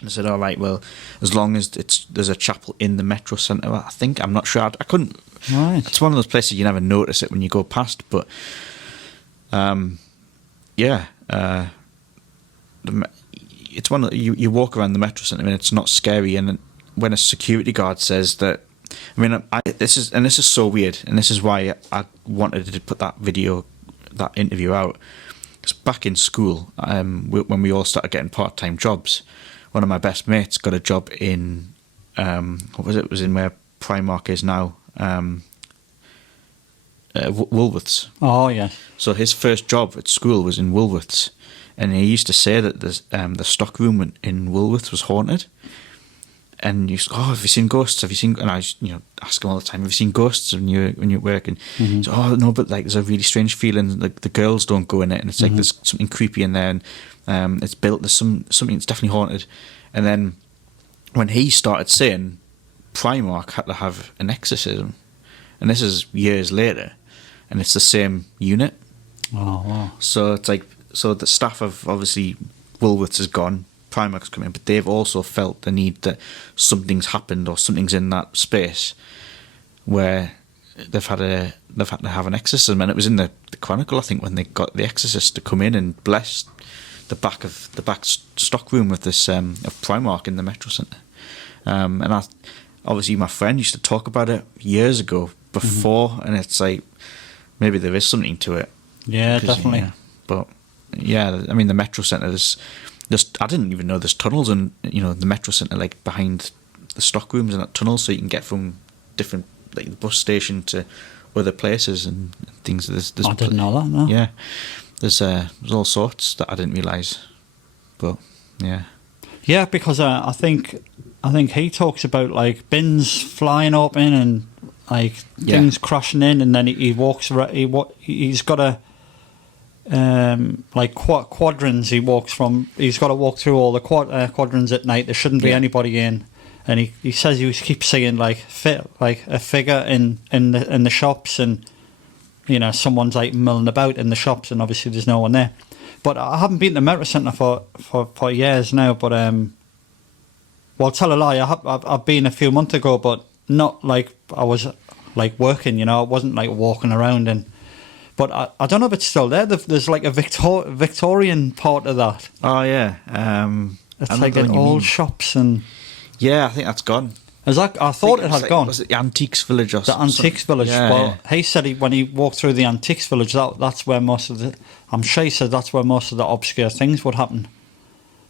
And I said, "All right, well, as long as there's a chapel in the Metro Centre, I think. I'm not sure. I couldn't. Right. It's one of those places you never notice it when you go past, but it's one that you walk around the Metro Centre and it's not scary. And when a security guard says that, this is so weird, and this is why I wanted to put that interview out. Because back in school, when we all started getting part-time jobs, one of my best mates got a job in what was it? It was in where Primark is now, Woolworths. Oh yeah. So his first job at school was in Woolworths, and he used to say that the stockroom in Woolworths was haunted. and you go, oh, have you seen ghosts? Have you seen? And I just, ask him all the time, have you seen ghosts when you're working? So, oh no, but like there's a really strange feeling. Like the girls don't go in it, and it's like there's something creepy in there, and it's built. There's something that's definitely haunted. And then when he started saying Primark had to have an exorcism, and this is years later, and it's the same unit. Oh wow! So it's like, so the staff of obviously Woolworths is gone, Primark's come in, but they've also felt the need that something's happened or something's in that space where they've had to have an exorcism. And it was in the Chronicle, I think, when they got the exorcist to come in and bless the back stock room of this of Primark in the Metro Centre. And obviously my friend used to talk about it years ago before, and it's like maybe there is something to it. Yeah, definitely. Yeah, but yeah, I mean the Metro Centre, I didn't even know there's tunnels in the Metro Centre, like behind the stock rooms and that tunnel, so you can get from different, like the bus station to other places and things. There's I didn't know that. No. Yeah, there's all sorts that I didn't realise, but yeah. Yeah, because I think he talks about like bins flying open and like things crashing in, and then he walks around. He's got a like quadrants. He's got to walk through all the quadrants at night. There shouldn't be anybody in, and he says he keeps seeing like a figure in the shops, and someone's like milling about in the shops, and obviously there's no one there. But I haven't been to the Metro Centre for years now. But well, tell a lie. I've been a few months ago, but not like I was like working. I wasn't like walking around and. But I don't know if it's still there. There's like a Victorian part of that. Oh yeah, it's like in old shops and. Yeah, I think that's gone. I thought it had gone. Was it the Antiques Village or something? The Antiques Village. Yeah, well, he said when he walked through the Antiques Village, that's where most of the. I'm sure he said that's where most of the obscure things would happen.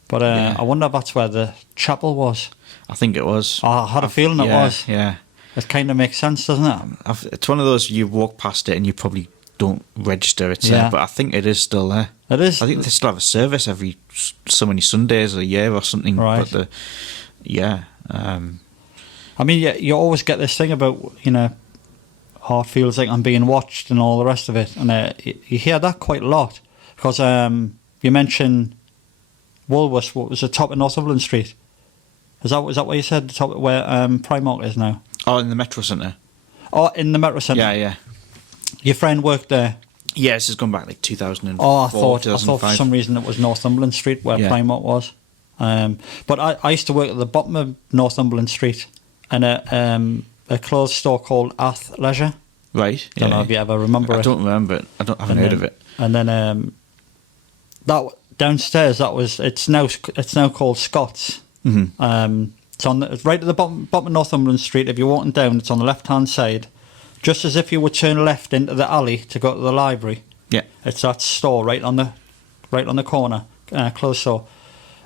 But I wonder if that's where the chapel was. I think it was. I had a feeling it was. Yeah. It kind of makes sense, doesn't it? It's one of those you walk past it and you probably don't register it's there, but I think it is still there. It is. I think they still have a service every so many Sundays a year or something. Right. But I mean, you always get this thing about oh, it feels like I'm being watched and all the rest of it, and you hear that quite a lot because you mentioned Woolworths. What was the top of Northumberland Street? Was that what you said? The top where Primark is now? Oh, in the Metro Centre. Oh, in the Metro Centre. Yeah. Your friend worked there. Yeah, this has gone back like 2004. Oh, I thought for some reason it was Northumberland Street where Primark was. But I used to work at the bottom of Northumberland Street in a clothes store called Athleisure. Right. I don't know if you ever remember it. I don't remember it. I haven't heard of it. And then that downstairs, it's now called Scott's. Mm-hmm. It's right at the bottom of Northumberland Street. If you're walking down, it's on the left-hand side. Just as if you would turn left into the alley to go to the library. Yeah. It's that store right on the corner, clothes store.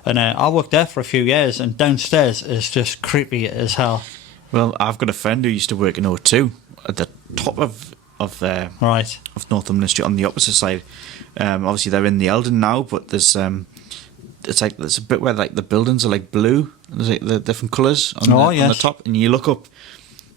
And I worked there for a few years, and downstairs is just creepy as hell. Well, I've got a friend who used to work in O2 at the top of Northumberland Street on the opposite side. Obviously, they're in the Eldon now, but there's there's a bit where like the buildings are like blue. There's like the different colours on the top, and you look up.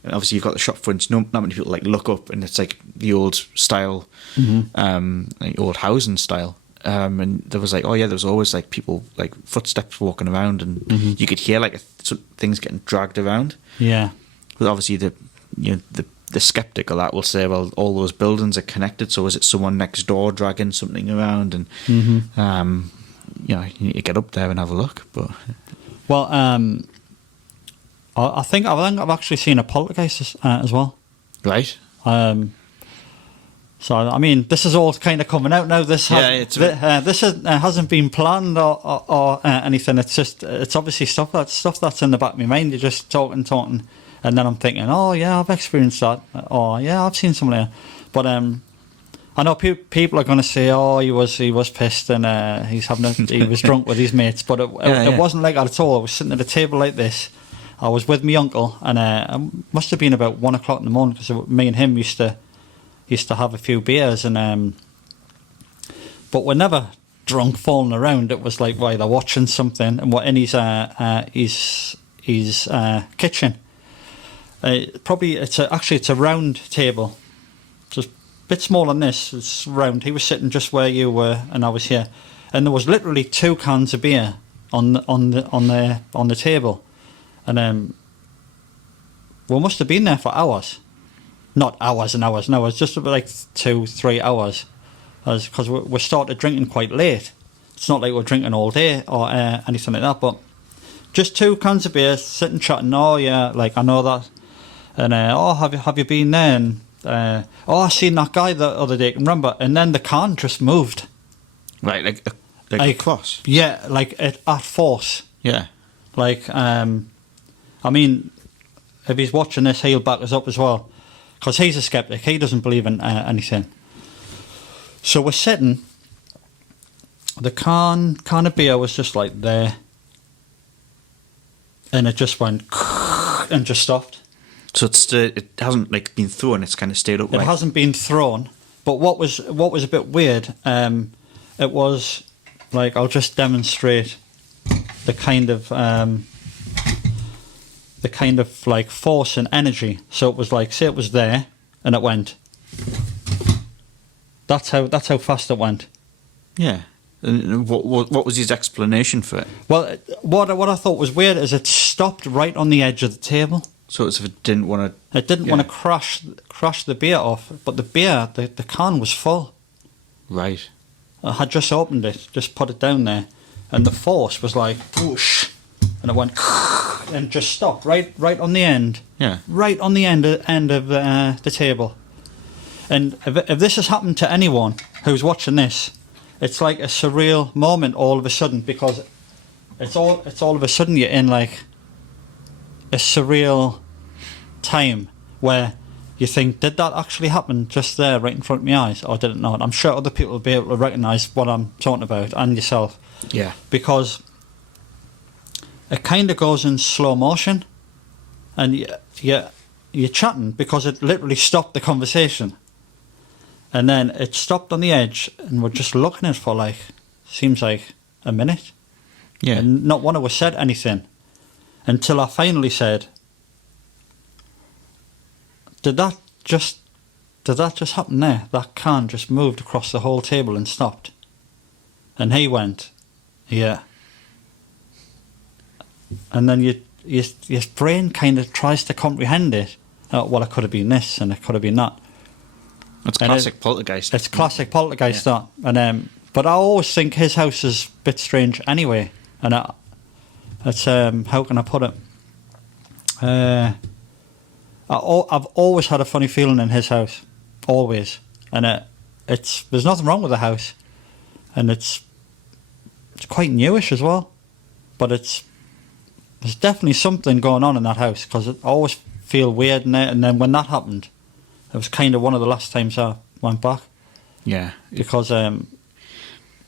Obviously, you've got the shop front. Not many people like look up, and it's like the old style, like old housing style. And there was like, there was always like people like footsteps walking around, and you could hear like things getting dragged around. Yeah. But obviously, the skeptic of that will say, well, all those buildings are connected, so is it someone next door dragging something around? And you need to get up there and have a look. But I think I've actually seen a poltergeist as well. Right. So I mean, this is all kind of coming out now. This hasn't been planned or anything. It's obviously stuff that's in the back of my mind. You're just talking, and then I'm thinking, oh yeah, I've experienced that. Oh yeah, I've seen something. But I know people are going to say, oh, he was pissed and he was drunk with his mates. But it wasn't like that at all. I was sitting at a table like this. I was with my uncle, and it must have been about 1 o'clock in the morning because me and him used to have a few beers, and but we're never drunk falling around. It was like, they're watching something, and we're in his his kitchen. Probably it's a round table, just a bit smaller than this. It's round. He was sitting just where you were, and I was here, and there was literally 2 cans of beer on the table, and we must have been there for hours, not hours and hours. No, it's just about like 2-3 hours, because we started drinking quite late. It's not like we're drinking all day or anything like that, but just 2 cans of beer, sitting chatting. Oh yeah, like I know that, and have you been there? And I seen that guy the other day. Remember? And then the can just moved. Right, like across. Yeah, like at force. Yeah. Like I mean, if he's watching this, he'll back us up as well, because he's a skeptic. He doesn't believe in anything. So we're sitting. The can of beer was just like there, and it just went and just stopped. So it hasn't like been thrown. It's kind of stayed upright. It hasn't been thrown. But what was a bit weird? It was like, I'll just demonstrate the kind of like force and energy. So it was like, say it was there, and it went. That's how fast it went. Yeah. And what was his explanation for it? Well, what I thought was weird is it stopped right on the edge of the table. So it's if it didn't want to... It didn't want to crash the beer off, but the beer, the can was full. Right. I had just opened it, just put it down there, and the force was like, whoosh, and it went and just stopped right on the end. Yeah. Right on the end of the table. And if this has happened to anyone who's watching this, it's like a surreal moment all of a sudden, because it's all of a sudden you're in like a surreal time where you think, did that actually happen just there right in front of my eyes, or did it not? I'm sure other people will be able to recognise what I'm talking about, and yourself. Yeah. Because it kind of goes in slow motion, and you're chatting because it literally stopped the conversation. And then it stopped on the edge, and we're just looking at it for like, seems like a minute. Yeah. And not one of us said anything until I finally said, Did that just happen there? That can just moved across the whole table and stopped. And he went, yeah. And then your brain kind of tries to comprehend it. Well, it could have been this, and it could have been that. That's classic poltergeist. It's classic poltergeist, that. And but I always think his house is a bit strange anyway. And it's how can I put it? I've always had a funny feeling in his house, always. And there's nothing wrong with the house, and it's quite newish as well. But there's definitely something going on in that house, because I always feel weird in it. And then when that happened, it was kind of one of the last times I went back. Yeah. Because it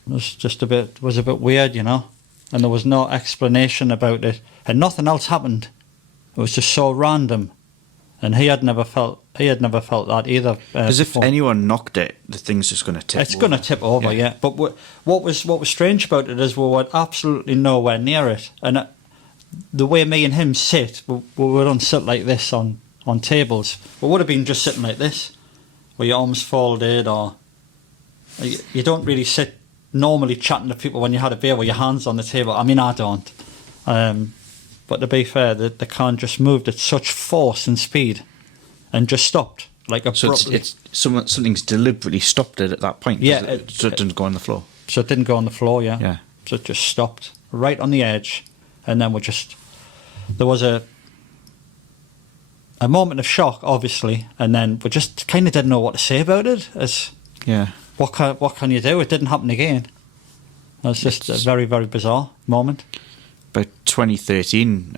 was a bit weird, you know, and there was no explanation about it, and nothing else happened. It was just so random, and he had never felt that either. As if anyone knocked it, the thing's just going to tip. It's going to tip over, yeah. But what was strange about it is we were absolutely nowhere near it, and the way me and him sit, we don't sit like this on tables. We would have been just sitting like this, with your arms folded, or you don't really sit normally chatting to people when you had a beer with your hands on the table. I mean, I don't. But to be fair, the can just moved at such force and speed, and just stopped like abruptly. So something's deliberately stopped it at that point. Yeah, so it didn't go on the floor. So it didn't go on the floor. Yeah. Yeah. So it just stopped right on the edge, and then there was a moment of shock, obviously, and then we just kind of didn't know what to say about it. What can you do? It didn't happen again. It was just a very, very bizarre moment. About 2013,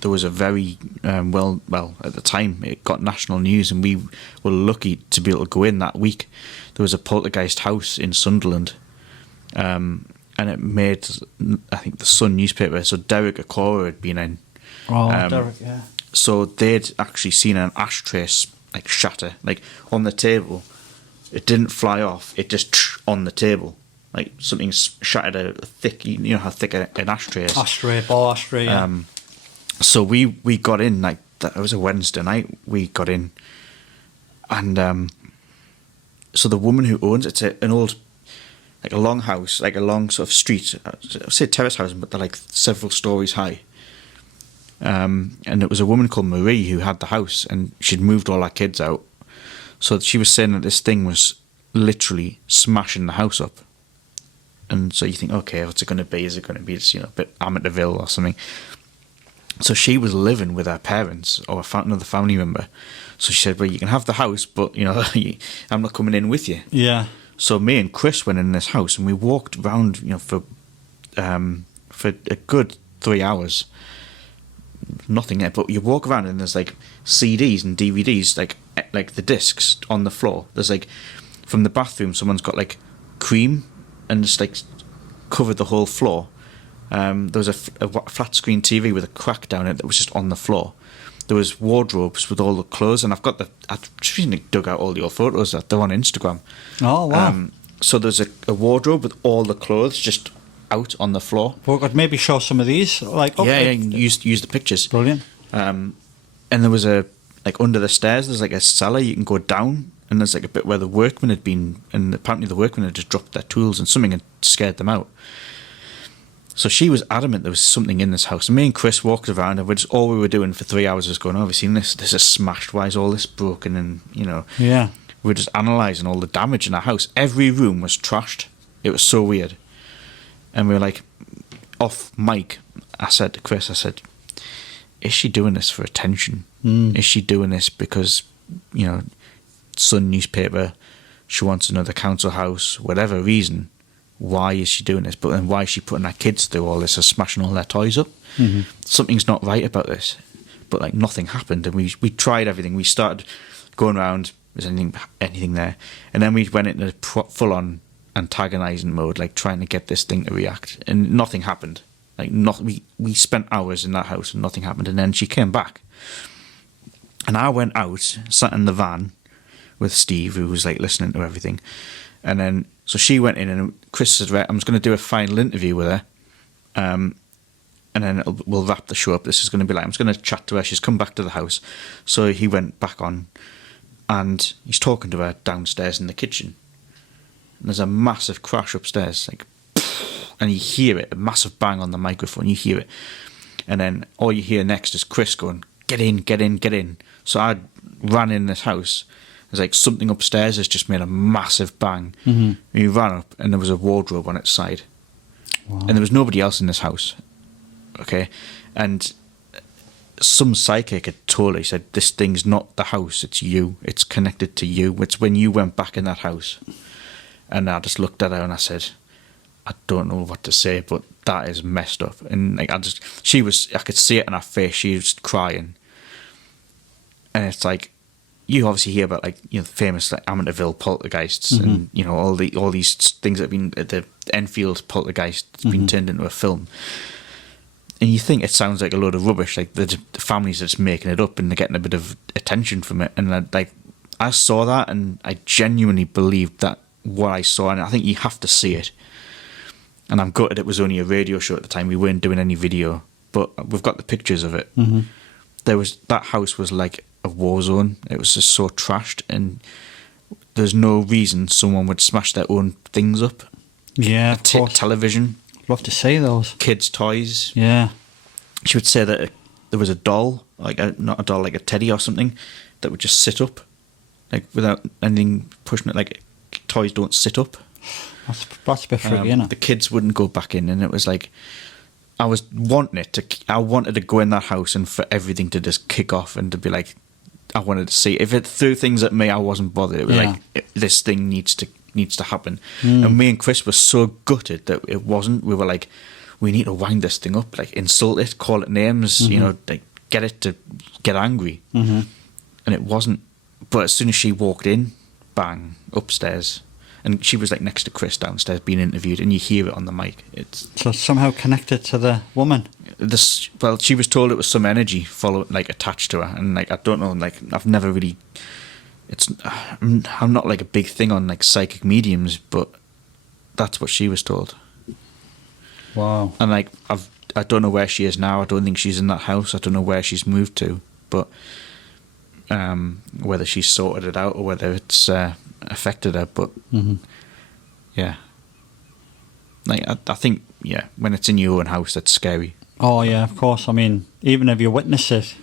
there was a very at the time it got national news, and we were lucky to be able to go in that week. There was a poltergeist house in Sunderland, and it made, I think, the Sun newspaper. So Derek Okora had been in. Oh, Derek, yeah. So they'd actually seen an ashtray like shatter, like on the table. It didn't fly off. It just on the table, like something shattered a thick. You know how thick an ashtray is. Ball ashtray. Yeah. So we got in, like, it was a Wednesday night, we got in, and so the woman who owns it's an old, like a long house, like a long sort of street, I'd say terrace house, but they're like several stories high. And it was a woman called Marie who had the house, and she'd moved all her kids out. So she was saying that this thing was literally smashing the house up. And so you think, okay, what's it going to be? Is it going to be, a bit Amityville or something? So she was living with her parents or another family member. So she said, well, you can have the house, but, I'm not coming in with you. Yeah. So me and Chris went in this house, and we walked around, for a good 3 hours. Nothing there, but you walk around and there's like CDs and DVDs, like the discs on the floor. There's like, from the bathroom, someone's got like cream and just like covered the whole floor. There was a flat screen TV with a crack down it that was just on the floor. There was wardrobes with all the clothes, and I've just recently dug out all the old photos that they're on Instagram. Oh wow! So there's a wardrobe with all the clothes just out on the floor. Well, could maybe show some of these, like use the pictures. Brilliant. And there was under the stairs, there's like a cellar you can go down, and there's like a bit where the workmen had been, and apparently the workmen had just dropped their tools, and something had scared them out. So she was adamant there was something in this house. And me and Chris walked around, and all we were doing for 3 hours was going, oh, have you seen this? This is smashed. Why is all this broken? And, Yeah. we were just analysing all the damage in our house. Every room was trashed. It was so weird. And we were like, off mic, I said to Chris, is she doing this for attention? Is she doing this because, Sun newspaper, she wants another council house, whatever reason? Why is she doing this? But then why is she putting her kids through all this and smashing all their toys up? Mm-hmm. Something's not right about this. But like nothing happened, and we tried everything. We started going around, is anything there? And then we went into full-on antagonising mode, like trying to get this thing to react, and nothing happened. Like we spent hours in that house and nothing happened. And then she came back, and I went out, sat in the van with Steve, who was like listening to everything. And then so she went in, and Chris said, right, I'm just going to do a final interview with her, and then we'll wrap the show up. This is going to be like, I'm just going to chat to her. She's come back to the house. So he went back on, and he's talking to her downstairs in the kitchen. And there's a massive crash upstairs, like, and you hear it, a massive bang on the microphone. You hear it, and then all you hear next is Chris going, "Get in, get in, get in." So I ran in this house. There's like something upstairs has just made a massive bang. Mm-hmm. And he ran up, and there was a wardrobe on its side. Wow. And there was nobody else in this house. Okay, and some psychic had told her, he said, this thing's not the house, it's you. It's connected to you. It's when you went back in that house. And I just looked at her and I said, I don't know what to say, but that is messed up. And like I could see it in her face. She was crying. And it's like, you obviously hear about like, famous like Amityville poltergeists, mm-hmm. and all these things that have been the Enfield poltergeist has been turned into a film. And you think it sounds like a load of rubbish, like the families are just making it up and they're getting a bit of attention from it. And I saw that, and I genuinely believed that what I saw, and I think you have to see it. And I'm gutted it was only a radio show at the time. We weren't doing any video, but we've got the pictures of it. Mm-hmm. That house was like a war zone. It was just so trashed, and there's no reason someone would smash their own things up. Yeah, of course. Television. Love to see those. Kids' toys. Yeah. She would say that there was a doll, not a doll, like a teddy or something, that would just sit up, like without anything pushing it. Like toys don't sit up. That's a bit freaky, isn't it? The kids wouldn't go back in, and it was like I wanted to go in that house and for everything to just kick off and to be like, I wanted to see. If it threw things at me, I wasn't bothered. It was like this thing needs to happen. And me and Chris were so gutted that it wasn't. We were like, we need to wind this thing up, like insult it, call it names, like get it to get angry. Mm-hmm. And it wasn't. But as soon as she walked in, bang, upstairs. And she was like next to Chris downstairs being interviewed, and you hear it on the mic. So somehow connected to the woman. She was told it was some energy attached to her, and like I don't know, like I've never really. I'm not like a big thing on like psychic mediums, but that's what she was told. Wow. And like I don't know where she is now. I don't think she's in that house. I don't know where she's moved to, but whether she's sorted it out or whether it's affected her. But yeah, like I think when it's in your own house, that's scary. Oh yeah, of course. I mean, even if you witness it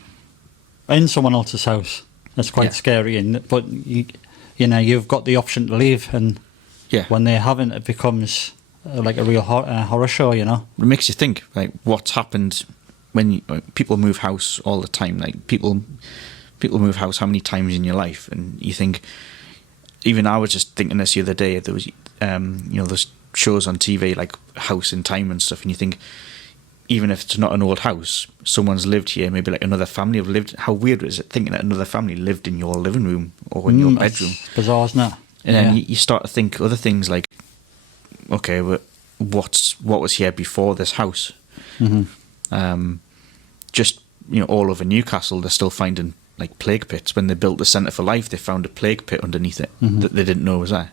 in someone else's house, that's quite scary. But you've got the option to leave, and when they haven't, it becomes like a real horror show. You know, it makes you think like what's happened when people move house all the time. Like people move house how many times in your life, and you think. Even I was just thinking this the other day. There was those shows on TV like House in Time and stuff, and you think. Even if it's not an old house, someone's lived here, maybe like another family have lived. How weird is it thinking that another family lived in your living room or in your bedroom? It's bizarre, isn't it? And then you start to think other things like, okay, what was here before this house? Just all over Newcastle, they're still finding like plague pits. When they built the Centre for Life, they found a plague pit underneath it that they didn't know was there.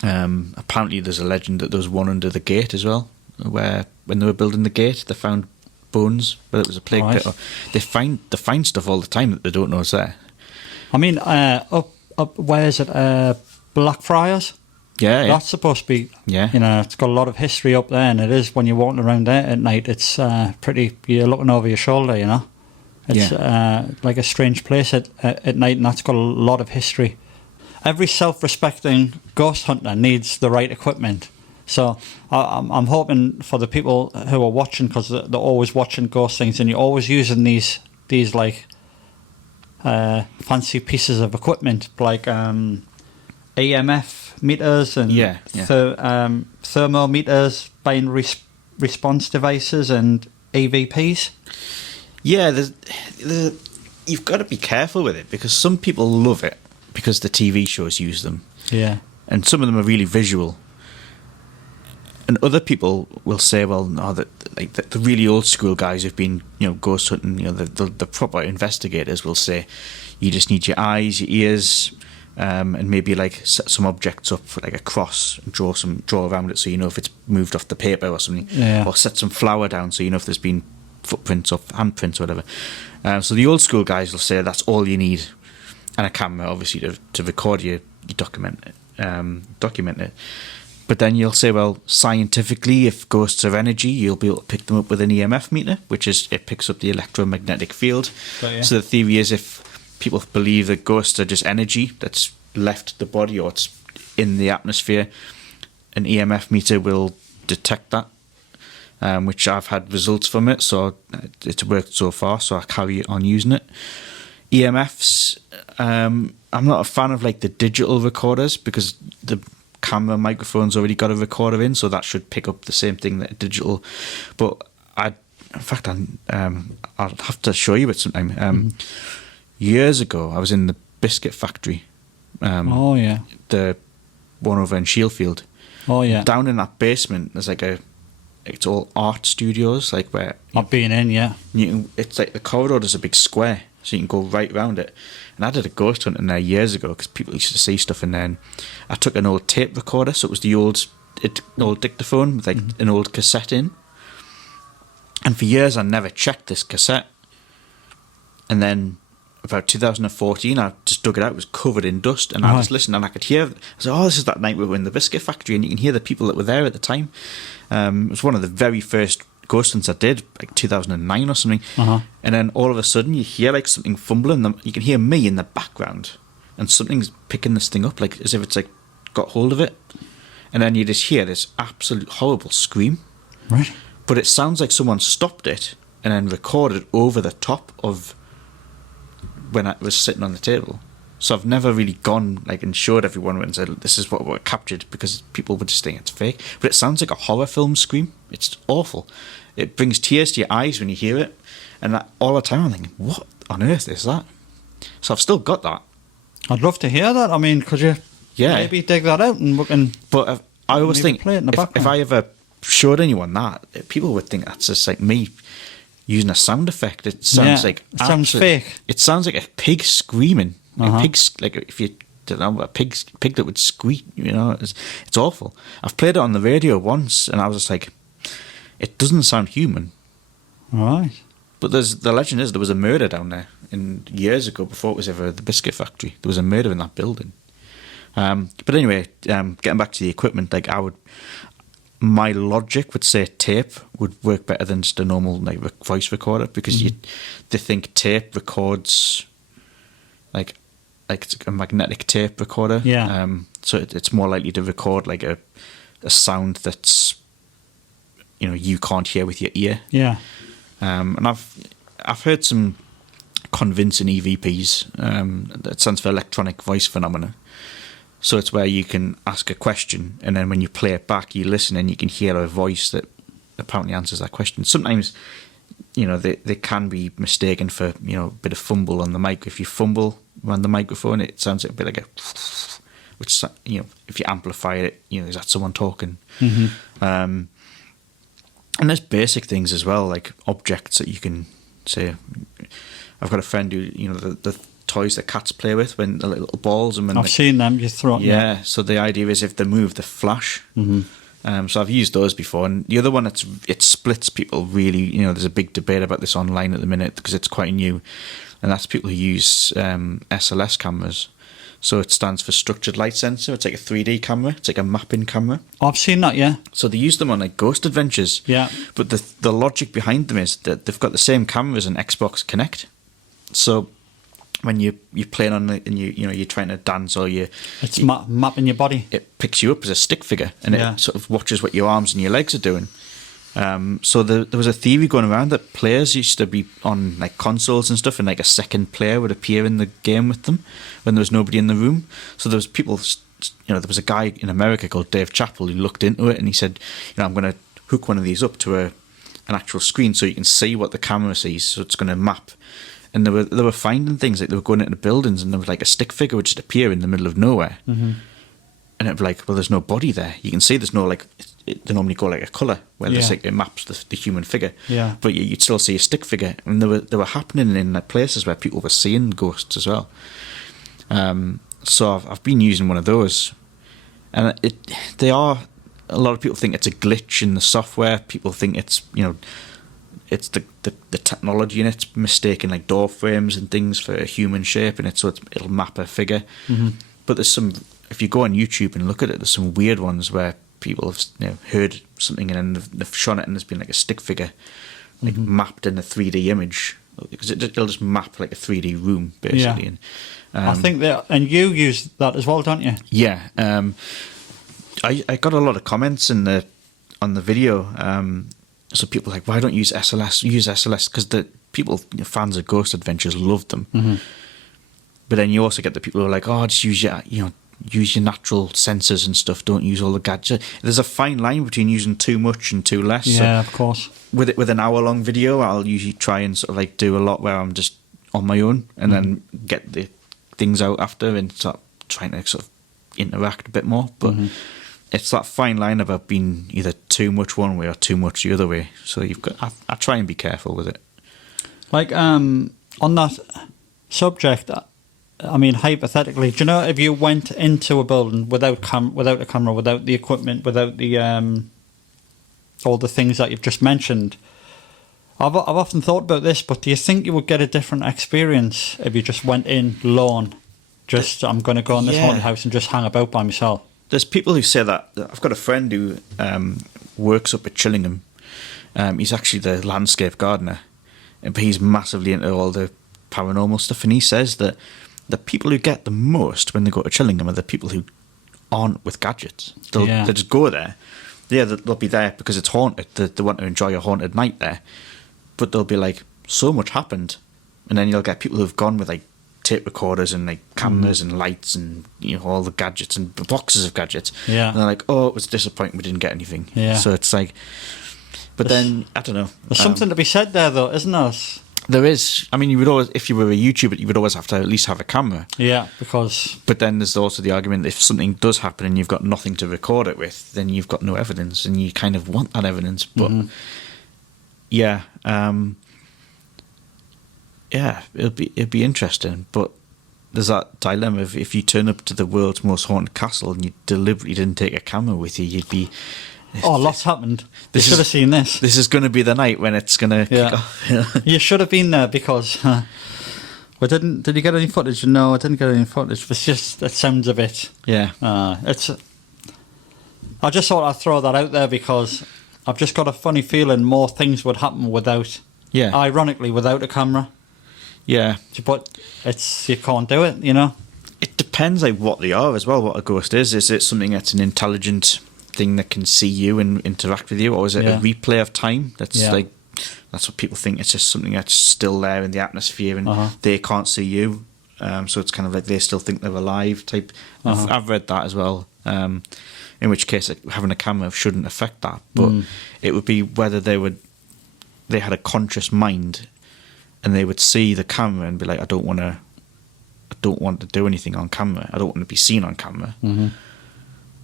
Apparently, there's a legend that there was one under the gate as well. Where when they were building the gate, they found bones, whether it was a plague pit. Or they find stuff all the time that they don't know is there. I mean, up where is it? Blackfriars. Yeah, that's supposed to be. Yeah, it's got a lot of history up there, and it is when you're walking around there at night. It's pretty. You're looking over your shoulder, It's like a strange place at night, and that's got a lot of history. Every self-respecting ghost hunter needs the right equipment. So I'm hoping for the people who are watching, because they're always watching ghost things, and you're always using these like fancy pieces of equipment like EMF meters and thermometers, binary response devices, and EVPs. Yeah, you've got to be careful with it, because some people love it because the TV shows use them. Yeah, and some of them are really visual. And other people will say, well, no, that like the really old school guys who've been, ghost hunting, the proper investigators will say, you just need your eyes, your ears, and maybe like set some objects up for like a cross and draw around it, so you know if it's moved off the paper or something, or set some flour down so you know if there's been footprints or handprints or whatever. So the old school guys will say that's all you need, and a camera, obviously, to record you document it. But then you'll say, well, scientifically, if ghosts are energy, you'll be able to pick them up with an EMF meter, which is it picks up the electromagnetic field. So the theory is, if people believe that ghosts are just energy that's left the body or it's in the atmosphere, an EMF meter will detect that, which I've had results from it. So it's worked so far, so I carry on using it. EMFs, I'm not a fan of like the digital recorders, because the camera microphone's already got a recorder in, so that should pick up the same thing that digital. But I'll have to show you it sometime. Years ago, I was in the Biscuit factory. The one over in Shields. Down in that basement, there's like it's all art studios, like where I've been in. It's like the corridor is a big square, so you can go right round it. And I did a ghost hunt in there years ago, because people used to see stuff in there. And I took an old tape recorder, so it was the old dictaphone with like an old cassette in. And for years I never checked this cassette. And then about 2014, I just dug it out. It was covered in dust, and I just listened, and I could hear. I said, "Oh, this is that night we were in the Biscuit factory," and you can hear the people that were there at the time. It was one of the very first ghost hunts I did, like 2009 or something. And then all of a sudden, you hear like something fumbling. You can hear me in the background, and something's picking this thing up, like as if it's like got hold of it. And then you just hear this absolute horrible scream. Right. But it sounds like someone stopped it and then recorded over the top of when I was sitting on the table. So I've never really gone like and showed everyone and said, this is what we captured, because people would just think it's fake. But it sounds like a horror film scream. It's awful. It brings tears to your eyes when you hear it. And all the time I'm thinking, what on earth is that? So I've still got that. I'd love to hear that. I mean, could you maybe dig that out and we can... But I always think, if I ever showed anyone that, people would think that's just like me using a sound effect. It sounds like... It sounds fake. It sounds like a pig screaming. Like pigs, like if you don't know, a pig that would squeak, it's awful. I've played it on the radio once, and I was just like, it doesn't sound human. Right. But the legend is there was a murder down there years ago, before it was ever the Biscuit factory. There was a murder in that building. But anyway, getting back to the equipment, like my logic would say tape would work better than just a normal like voice recorder, because they think tape records like it's a magnetic tape recorder. Yeah. So it's more likely to record like a sound that's, you know, you can't hear with your ear. Yeah. And I've heard some convincing EVPs. That stands for electronic voice phenomena. So it's where you can ask a question, and then when you play it back, you listen and you can hear a voice that apparently answers that question. Sometimes, you know, they can be mistaken for, you know, a bit of fumble on the mic. If you fumble around the microphone, it sounds a bit like a, which, you know, if you amplify it, you know, is that someone talking? And there's basic things as well, like objects that you can say. I've got a friend who, you know, the toys that cats play with, when the little balls, and when I've seen them. You throw it. Yeah. So the idea is if they move, they flash. So I've used those before, and the other one, it splits people really. You know, there's a big debate about this online at the minute because it's quite new, and that's people who use SLS cameras. So it stands for structured light sensor. It's like a 3D camera. It's like a mapping camera. I've seen that. Yeah. So they use them on like Ghost Adventures. Yeah. But the logic behind them is that they've got the same camera as an Xbox Kinect. So when you're playing on it and you're trying to dance, or it's mapping your body. It picks you up as a stick figure, and it sort of watches what your arms and your legs are doing. So there was a theory going around that players used to be on like consoles and stuff, and like a second player would appear in the game with them when there was nobody in the room. So there was people, you know, there was a guy in America called Dave Chappell who looked into it, and he said, you know, I'm going to hook one of these up to an actual screen so you can see what the camera sees. So it's going to map. And they were finding things, like they were going into buildings, and there was like a stick figure would just appear in the middle of nowhere. And it'd be like, well, there's no body there. You can see there's no like, they normally go like a colour where there's like, it maps the human figure. Yeah. But you'd still see a stick figure, and they were happening in places where people were seeing ghosts as well. So I've been using one of those, and a lot of people think it's a glitch in the software. People think it's, you know, it's the technology in it's mistaken like door frames and things for a human shape, and it'll map a figure. But there's some, if you go on YouTube and look at it, there's some weird ones where people have, you know, heard something and then they've shown it, and there's been like a stick figure like mapped in a 3D image, because it'll just map like a 3D room basically. Yeah. And I think that, and you use that as well, don't you? Yeah. I got a lot of comments on the video. So people are like, why don't you use SLS? Use SLS, because the people, fans of Ghost Adventures, love them. But then you also get the people who are like, oh, just use your natural sensors and stuff. Don't use all the gadgets. There's a fine line between using too much and too less. Yeah, so of course. With an hour-long video, I'll usually try and sort of like do a lot where I'm just on my own, and then get the things out after and start trying to sort of interact a bit more. But it's that fine line about being either too much one way or too much the other way. So I try and be careful with it. Like on that subject, I mean, hypothetically, do you know, if you went into a building without a camera, without the equipment, without the all the things that you've just mentioned, I've often thought about this, but do you think you would get a different experience if you just went in alone? I'm going to go in this haunted house and just hang about by myself. There's people who say that. I've got a friend who works up at Chillingham. He's actually the landscape gardener, but he's massively into all the paranormal stuff, and he says that the people who get the most when they go to Chillingham are the people who aren't with gadgets. They'll just go there. Yeah, they'll be there because it's haunted. They want to enjoy a haunted night there. But they'll be like, so much happened. And then you'll get people who've gone with like tape recorders and like cameras and lights and, you know, all the gadgets and boxes of gadgets. Yeah. And they're like, oh, it was disappointing, we didn't get anything. Yeah. So it's like, but then, I don't know. There's something to be said there though, isn't there? There is. I mean, you would always, if you were a YouTuber, you would always have to at least have a camera. Yeah, because... But then there's also the argument that if something does happen and you've got nothing to record it with, then you've got no evidence, and you kind of want that evidence. But, yeah, it'd be interesting. But there's that dilemma of if you turn up to the world's most haunted castle and you deliberately didn't take a camera with you, you'd be oh, lots happened. You This should is- have seen this. This is going to be the night when it's going to Yeah. kick off. You should have been there because we didn't. Did you get any footage? No, I didn't get any footage. It's just it sounds a bit. Yeah. It's. I just thought I'd throw that out there because I've just got a funny feeling more things would happen without. Yeah. Ironically, without a camera, Yeah. but it's you can't do it. You know. It depends like what they are as well, what a ghost is. Is it something that's an intelligent thing that can see you and interact with you, or is it Yeah. a replay of time that's Yeah. like that's what people think, it's just something that's still there in the atmosphere and Uh-huh. they can't see you, so it's kind of like they still think they're alive type. Uh-huh. I've read that as well, in which case like, having a camera shouldn't affect that, but it would be whether they had a conscious mind and they would see the camera and be like, I don't want to do anything on camera. I don't want to be seen on camera. Mm-hmm.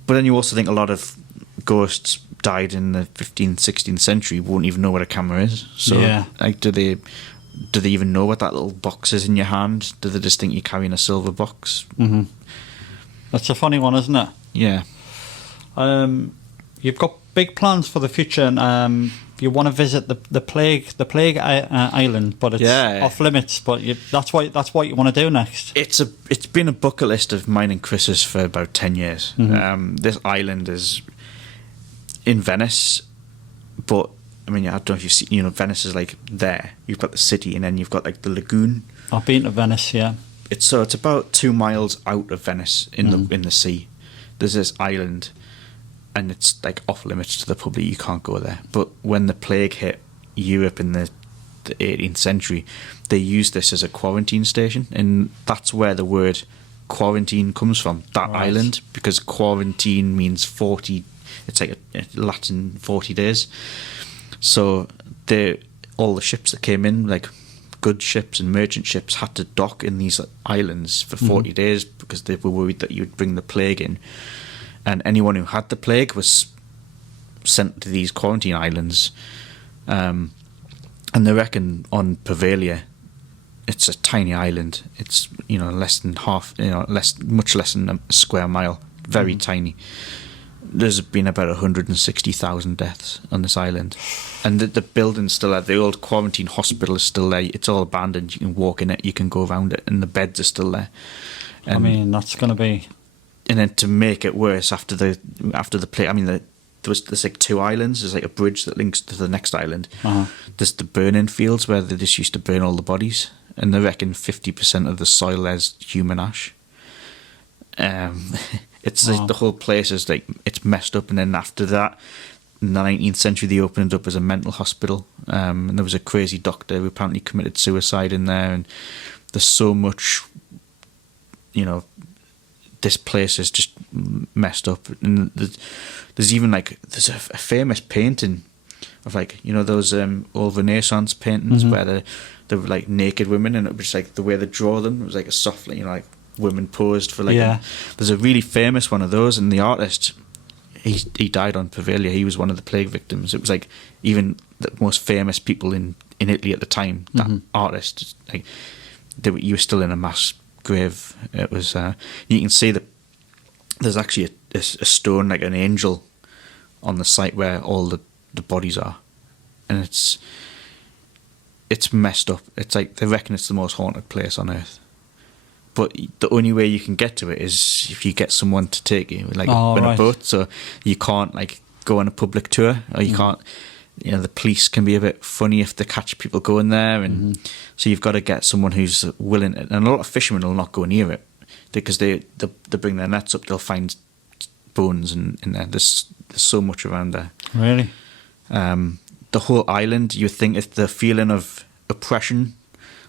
But then you also think a lot of ghosts died in the 15th, 16th century, won't even know what a camera is. So, Yeah. like, do they even know what that little box is in your hand? Do they just think you're carrying a silver box? Mm-hmm. That's a funny one, isn't it? Yeah. You've got big plans for the future, and you want to visit the plague island, but it's Yeah. off limits. But that's what you want to do next. It's been a bucket list of mine and Chris's for about 10 years. This island is in Venice, but I mean, I don't know if you've seen, Venice is like there. You've got the city and then you've got like the lagoon. I've been to Venice, yeah. It's about 2 miles out of Venice in the sea. There's this island and it's like off limits to the public. You can't go there. But when the plague hit Europe in the 18th century, they used this as a quarantine station, and that's where the word quarantine comes from, that Right. island, because quarantine means 40, it's like a Latin 40 days. So all the ships that came in, like goods ships and merchant ships, had to dock in these islands for 40 days because they were worried that you would bring the plague in. And anyone who had the plague was sent to these quarantine islands. And they reckon on Pavelia, it's a tiny island. It's less than half, much less than a square mile, very tiny. There's been about 160,000 deaths on this island, and the building's still there. The old quarantine hospital is still there. It's all abandoned. You can walk in it, you can go around it, and the beds are still there. And, I mean, that's going to be. and then to make it worse, after the plague, I mean, there's like 2 islands. There's like a bridge that links to the next island. Uh-huh. There's the burning fields where they just used to burn all the bodies, and they reckon 50% of the soil there's human ash. It's like the whole place is like, it's messed up. And then after that, in the 19th century, they opened it up as a mental hospital. And there was a crazy doctor who apparently committed suicide in there. And there's so much, this place is just messed up. And there's even like, there's a famous painting of like, those old Renaissance paintings where they were like naked women, and it was just like the way they draw them. It was like a softly, like women posed for like. Yeah. There's a really famous one of those, and the artist, he died on Pavelia. He was one of the plague victims. It was like even the most famous people in Italy at the time. That artist, like, you were still in a mass grave. It was. You can see that there's actually a stone, like an angel, on the site where all the bodies are, and it's messed up. It's like they reckon it's the most haunted place on earth. But the only way you can get to it is if you get someone to take you, like on a boat. So you can't like go on a public tour, or you can't. The police can be a bit funny if they catch people going there, and so you've got to get someone who's willing. And a lot of fishermen will not go near it because they bring their nets up. They'll find bones in there. There's so much around there. Really? The whole island, you think it's the feeling of oppression,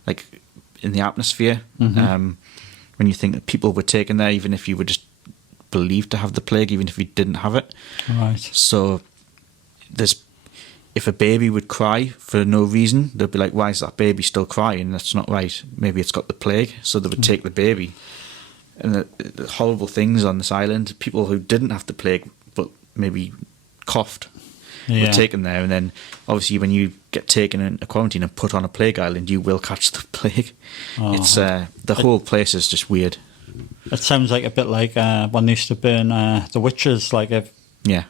like in the atmosphere. When you think that people were taken there, even if you were just believed to have the plague, even if you didn't have it. Right. So if a baby would cry for no reason, they'd be like, why is that baby still crying? That's not right. Maybe it's got the plague. So they would take the baby. And the horrible things on this island, people who didn't have the plague but maybe coughed, were taken there. And then obviously when you get taken into quarantine and put on a plague island, you will catch the plague. It's the whole place is just weird. It sounds like a bit like when they used to burn the witches, like if Yeah.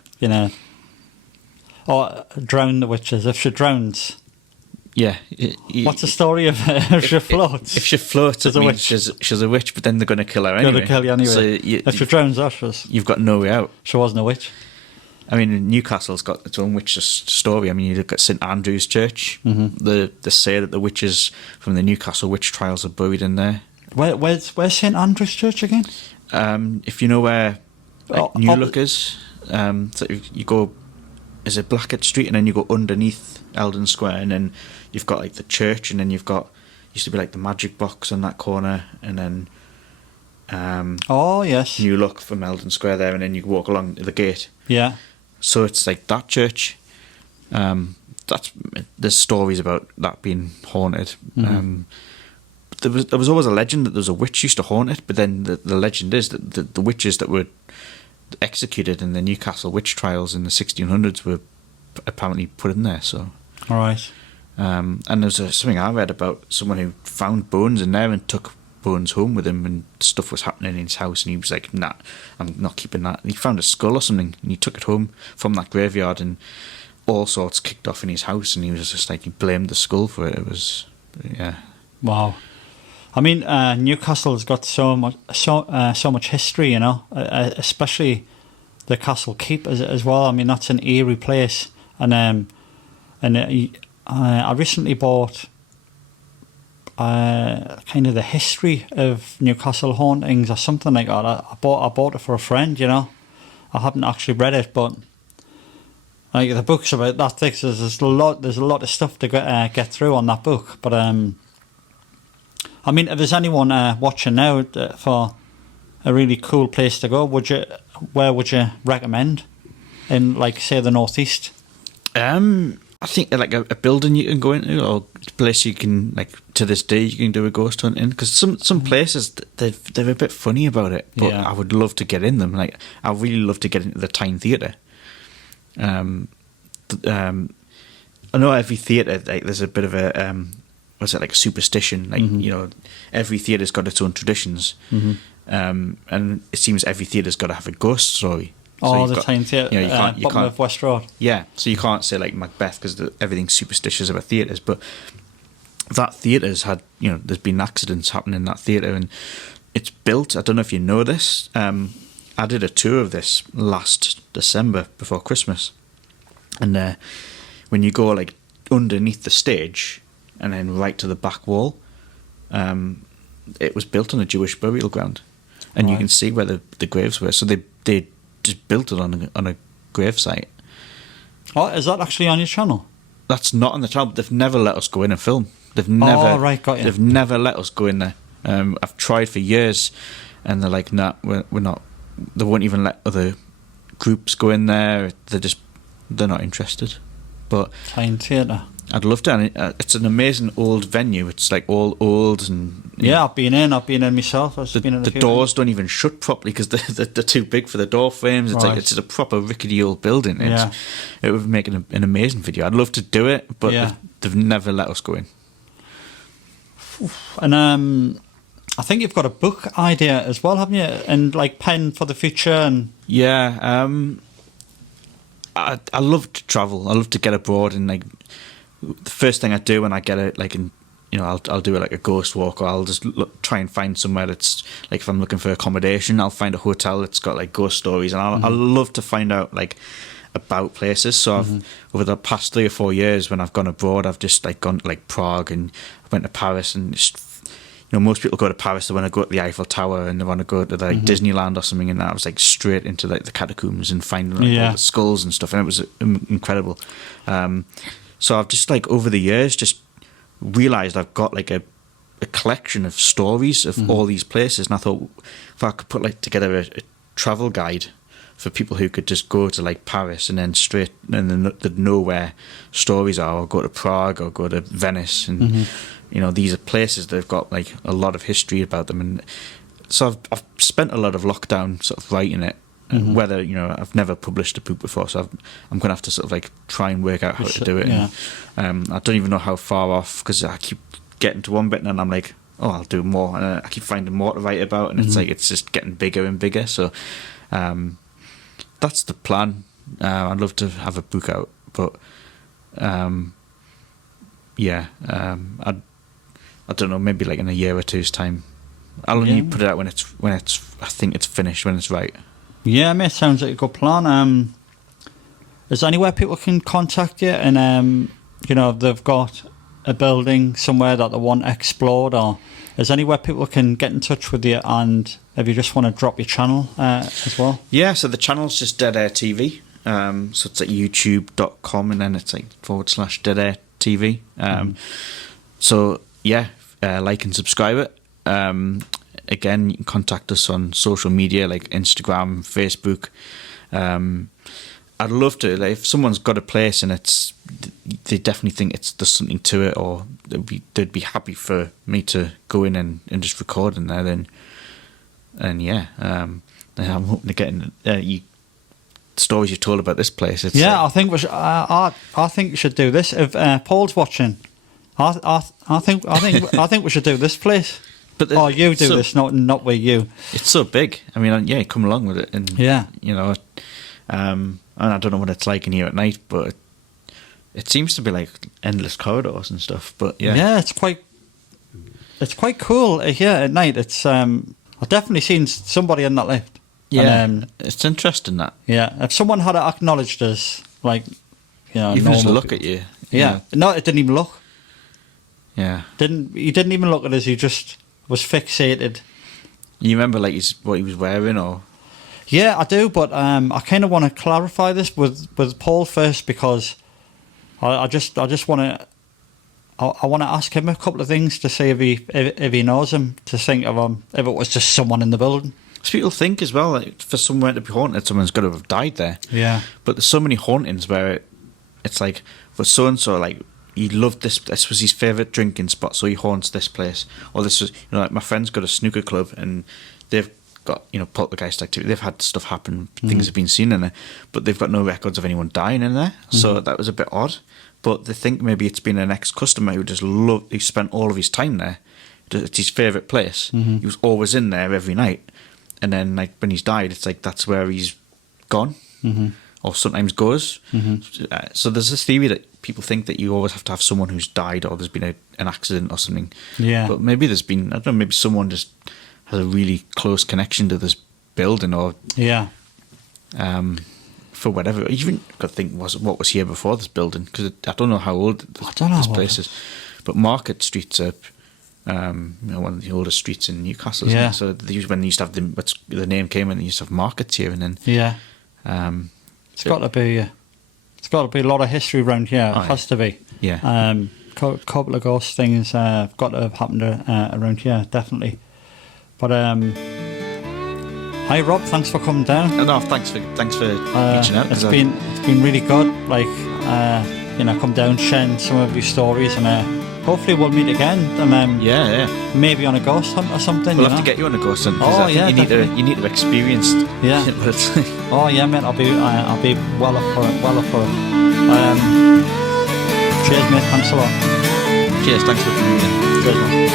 Or drown the witches. If she drowns, Yeah. what's the story of if she floats? If she floats, it means she's a witch, but then they're going to kill her anyway. Going to kill you anyway. So if she drowns, you've got no way out. She wasn't a witch. I mean, Newcastle's got its own witch story. I mean, you look at St Andrew's Church. They say that the witches from the Newcastle witch trials are buried in there. Where's St Andrew's Church again? If you know where New Look is, so you go, is it Blackett Street, and then you go underneath Eldon Square, and then you've got like the church, and then you've got used to be like the Magic Box on that corner, and then oh yes, New Look from Eldon Square there, and then you walk along the gate. Yeah. So it's like that church. There's stories about that being haunted. There was always a legend that there was a witch used to haunt it, but then the legend is that the witches that were executed in the Newcastle witch trials in the 1600s were apparently put in there. So, all right. And there's something I read about someone who found bones in there and took bones home with him, and stuff was happening in his house, and he was like, "Nah, I'm not keeping that." And he found a skull or something, and he took it home from that graveyard, and all sorts kicked off in his house, and he was just like, he blamed the skull for it. It was, yeah. Wow. I mean, Newcastle's got so much history, you know, especially the Castle Keep as well. I mean, that's an eerie place, and I recently bought kind of the history of Newcastle hauntings or something like that. I bought it for a friend, you know. I haven't actually read it, but like the book's about that thick. So there's a lot of stuff to get through on that book. But I mean, if there's anyone watching now for a really cool place to go, where would you recommend? In, like, say, the northeast? I think like a building you can go into, or a place you can, like, to this day you can do a ghost hunt in, because some places they're a bit funny about it, but yeah. I would love to get in them. Like, I really love to get into the Tyne Theatre. I know every theatre, like, there's a bit of a what's it, like a superstition, like, you know, every theatre's got its own traditions, and it seems every theatre's got to have a ghost story. So the Tyne Theatre, you know, you bottom of West Road. Yeah, so you can't say like Macbeth because everything's superstitious about theatres, but that theatre's had, you know, there's been accidents happening in that theatre, and it's built, I don't know if you know this, I did a tour of this last December before Christmas, and when you go like underneath the stage and then right to the back wall, it was built on a Jewish burial ground, and you can see where the graves were, so they just built it on a gravesite. Oh, is that actually on your channel? That's not on the channel, but they've never let us go in and film. They've never, got you. They've never let us go in there. I've tried for years, and they're like, "Nah, we're not." They won't even let other groups go in there. They're not interested. But Tyne Theatre. I'd love to. And it's an amazing old venue. It's like all old and I've been in myself. The doors don't even shut properly because they're too big for the door frames. It's like it's a proper rickety old building. It would make an amazing video. I'd love to do it, but they've never let us go in. And I think you've got a book idea as well, haven't you? And like pen for the future and I love to travel. I love to get abroad, and like the first thing I do when I get it, like, in, you know, I'll do it like a ghost walk, or I'll just try and find somewhere that's like, if I'm looking for accommodation, I'll find a hotel that's got like ghost stories, and I love to find out like about places. So I've over the past 3 or 4 years when I've gone abroad, I've just like gone to like Prague, and I went to Paris, and just, you know, most people go to Paris, they want to go to the Eiffel Tower, and they want to go to like Disneyland or something, and I was like straight into like the catacombs and finding like all the skulls and stuff, and it was incredible. So I've just like over the years just realised I've got like a collection of stories of all these places, and I thought if I could put like together a travel guide for people who could just go to like Paris and then straight, and then they'd know where stories are, or go to Prague or go to Venice, and you know, these are places that have got like a lot of history about them. And so I've spent a lot of lockdown sort of writing it. Whether, you know, I've never published a book before, so I'm going to have to sort of like try and work out how to do it. And, I don't even know how far off, because I keep getting to one bit and then I'm like, oh, I'll do more, and I keep finding more to write about, and it's like it's just getting bigger and bigger. So that's the plan. I'd love to have a book out But I don't know, maybe like in a year or two's time. I'll only put it out when it's I think it's finished, when it's right. Yeah, mate, sounds like a good plan. Is there anywhere people can contact you? And you know, if they've got a building somewhere that they want explored, or is there anywhere people can get in touch with you? And if you just want to drop your channel as well? Yeah, so the channel's just Dead Air TV. So it's like youtube.com, and then it's like /Dead Air TV. So yeah, like and subscribe it. Again, you can contact us on social media like Instagram, Facebook. I'd love to, like, if someone's got a place and they definitely think there's something to it, or they'd be happy for me to go in and just record in there. Then I'm hoping to get in stories you told about this place. I think we should. I think we should do this. If Paul's watching, I think we should do this place. But you do this, not with you. It's so big. I mean, yeah, come along with it, and you know, and I don't know what it's like in here at night, but it seems to be like endless corridors and stuff. But yeah, it's quite cool here at night. It's I've definitely seen somebody in that lift. Yeah, and, it's interesting that. Yeah, if someone had acknowledged us, like, you know, even just look at you. Yeah, no, it didn't even look. Yeah, he didn't even look at us. He just was fixated. You remember like what he was wearing, or? Yeah, I do, but I kind of want to clarify this with Paul first, because I just want to. I want to ask him a couple of things to see if he knows him, to think of him if it was just someone in the building. So people think as well, like, for somewhere to be haunted, someone's got to have died there. Yeah. But there's so many hauntings where it's like, for so and so, like, he loved this was his favourite drinking spot, so he haunts this place. Or this was, you know, like, my friend's got a snooker club and they've got, you know, poltergeist activity. They've had stuff happen, things have been seen in there, but they've got no records of anyone dying in there. So that was a bit odd. But they think maybe it's been an ex-customer who just he spent all of his time there. It's his favourite place. He was always in there every night. And then, like, when he's died, it's like that's where he's gone, or sometimes goes. So there's this theory that people think that you always have to have someone who's died, or there's been an accident or something. Yeah. But maybe there's been, I don't know, maybe someone just has a really close connection to this building, or for whatever. You even got to think what was here before this building, because I don't know how old this place is. But Market Street's you know, one of the oldest streets in Newcastle, isn't it? So when they used to have the name came in, they used to have markets here, and then it's got to be a lot of history around here. It has to be. Yeah. Couple of ghost things got to have happened around here, definitely. But hi Rob, thanks for coming down. No, thanks for reaching out. It's been really good. Like, you know, come down, sharing some of your stories, and hopefully we'll meet again, and maybe on a ghost hunt or something. We'll have to get you on a ghost hunt. You need to have experienced. Yeah. Oh yeah, mate. I'll be well up for it. Cheers, mate. Thanks a lot. Cheers. Thanks for coming in. Cheers, mate.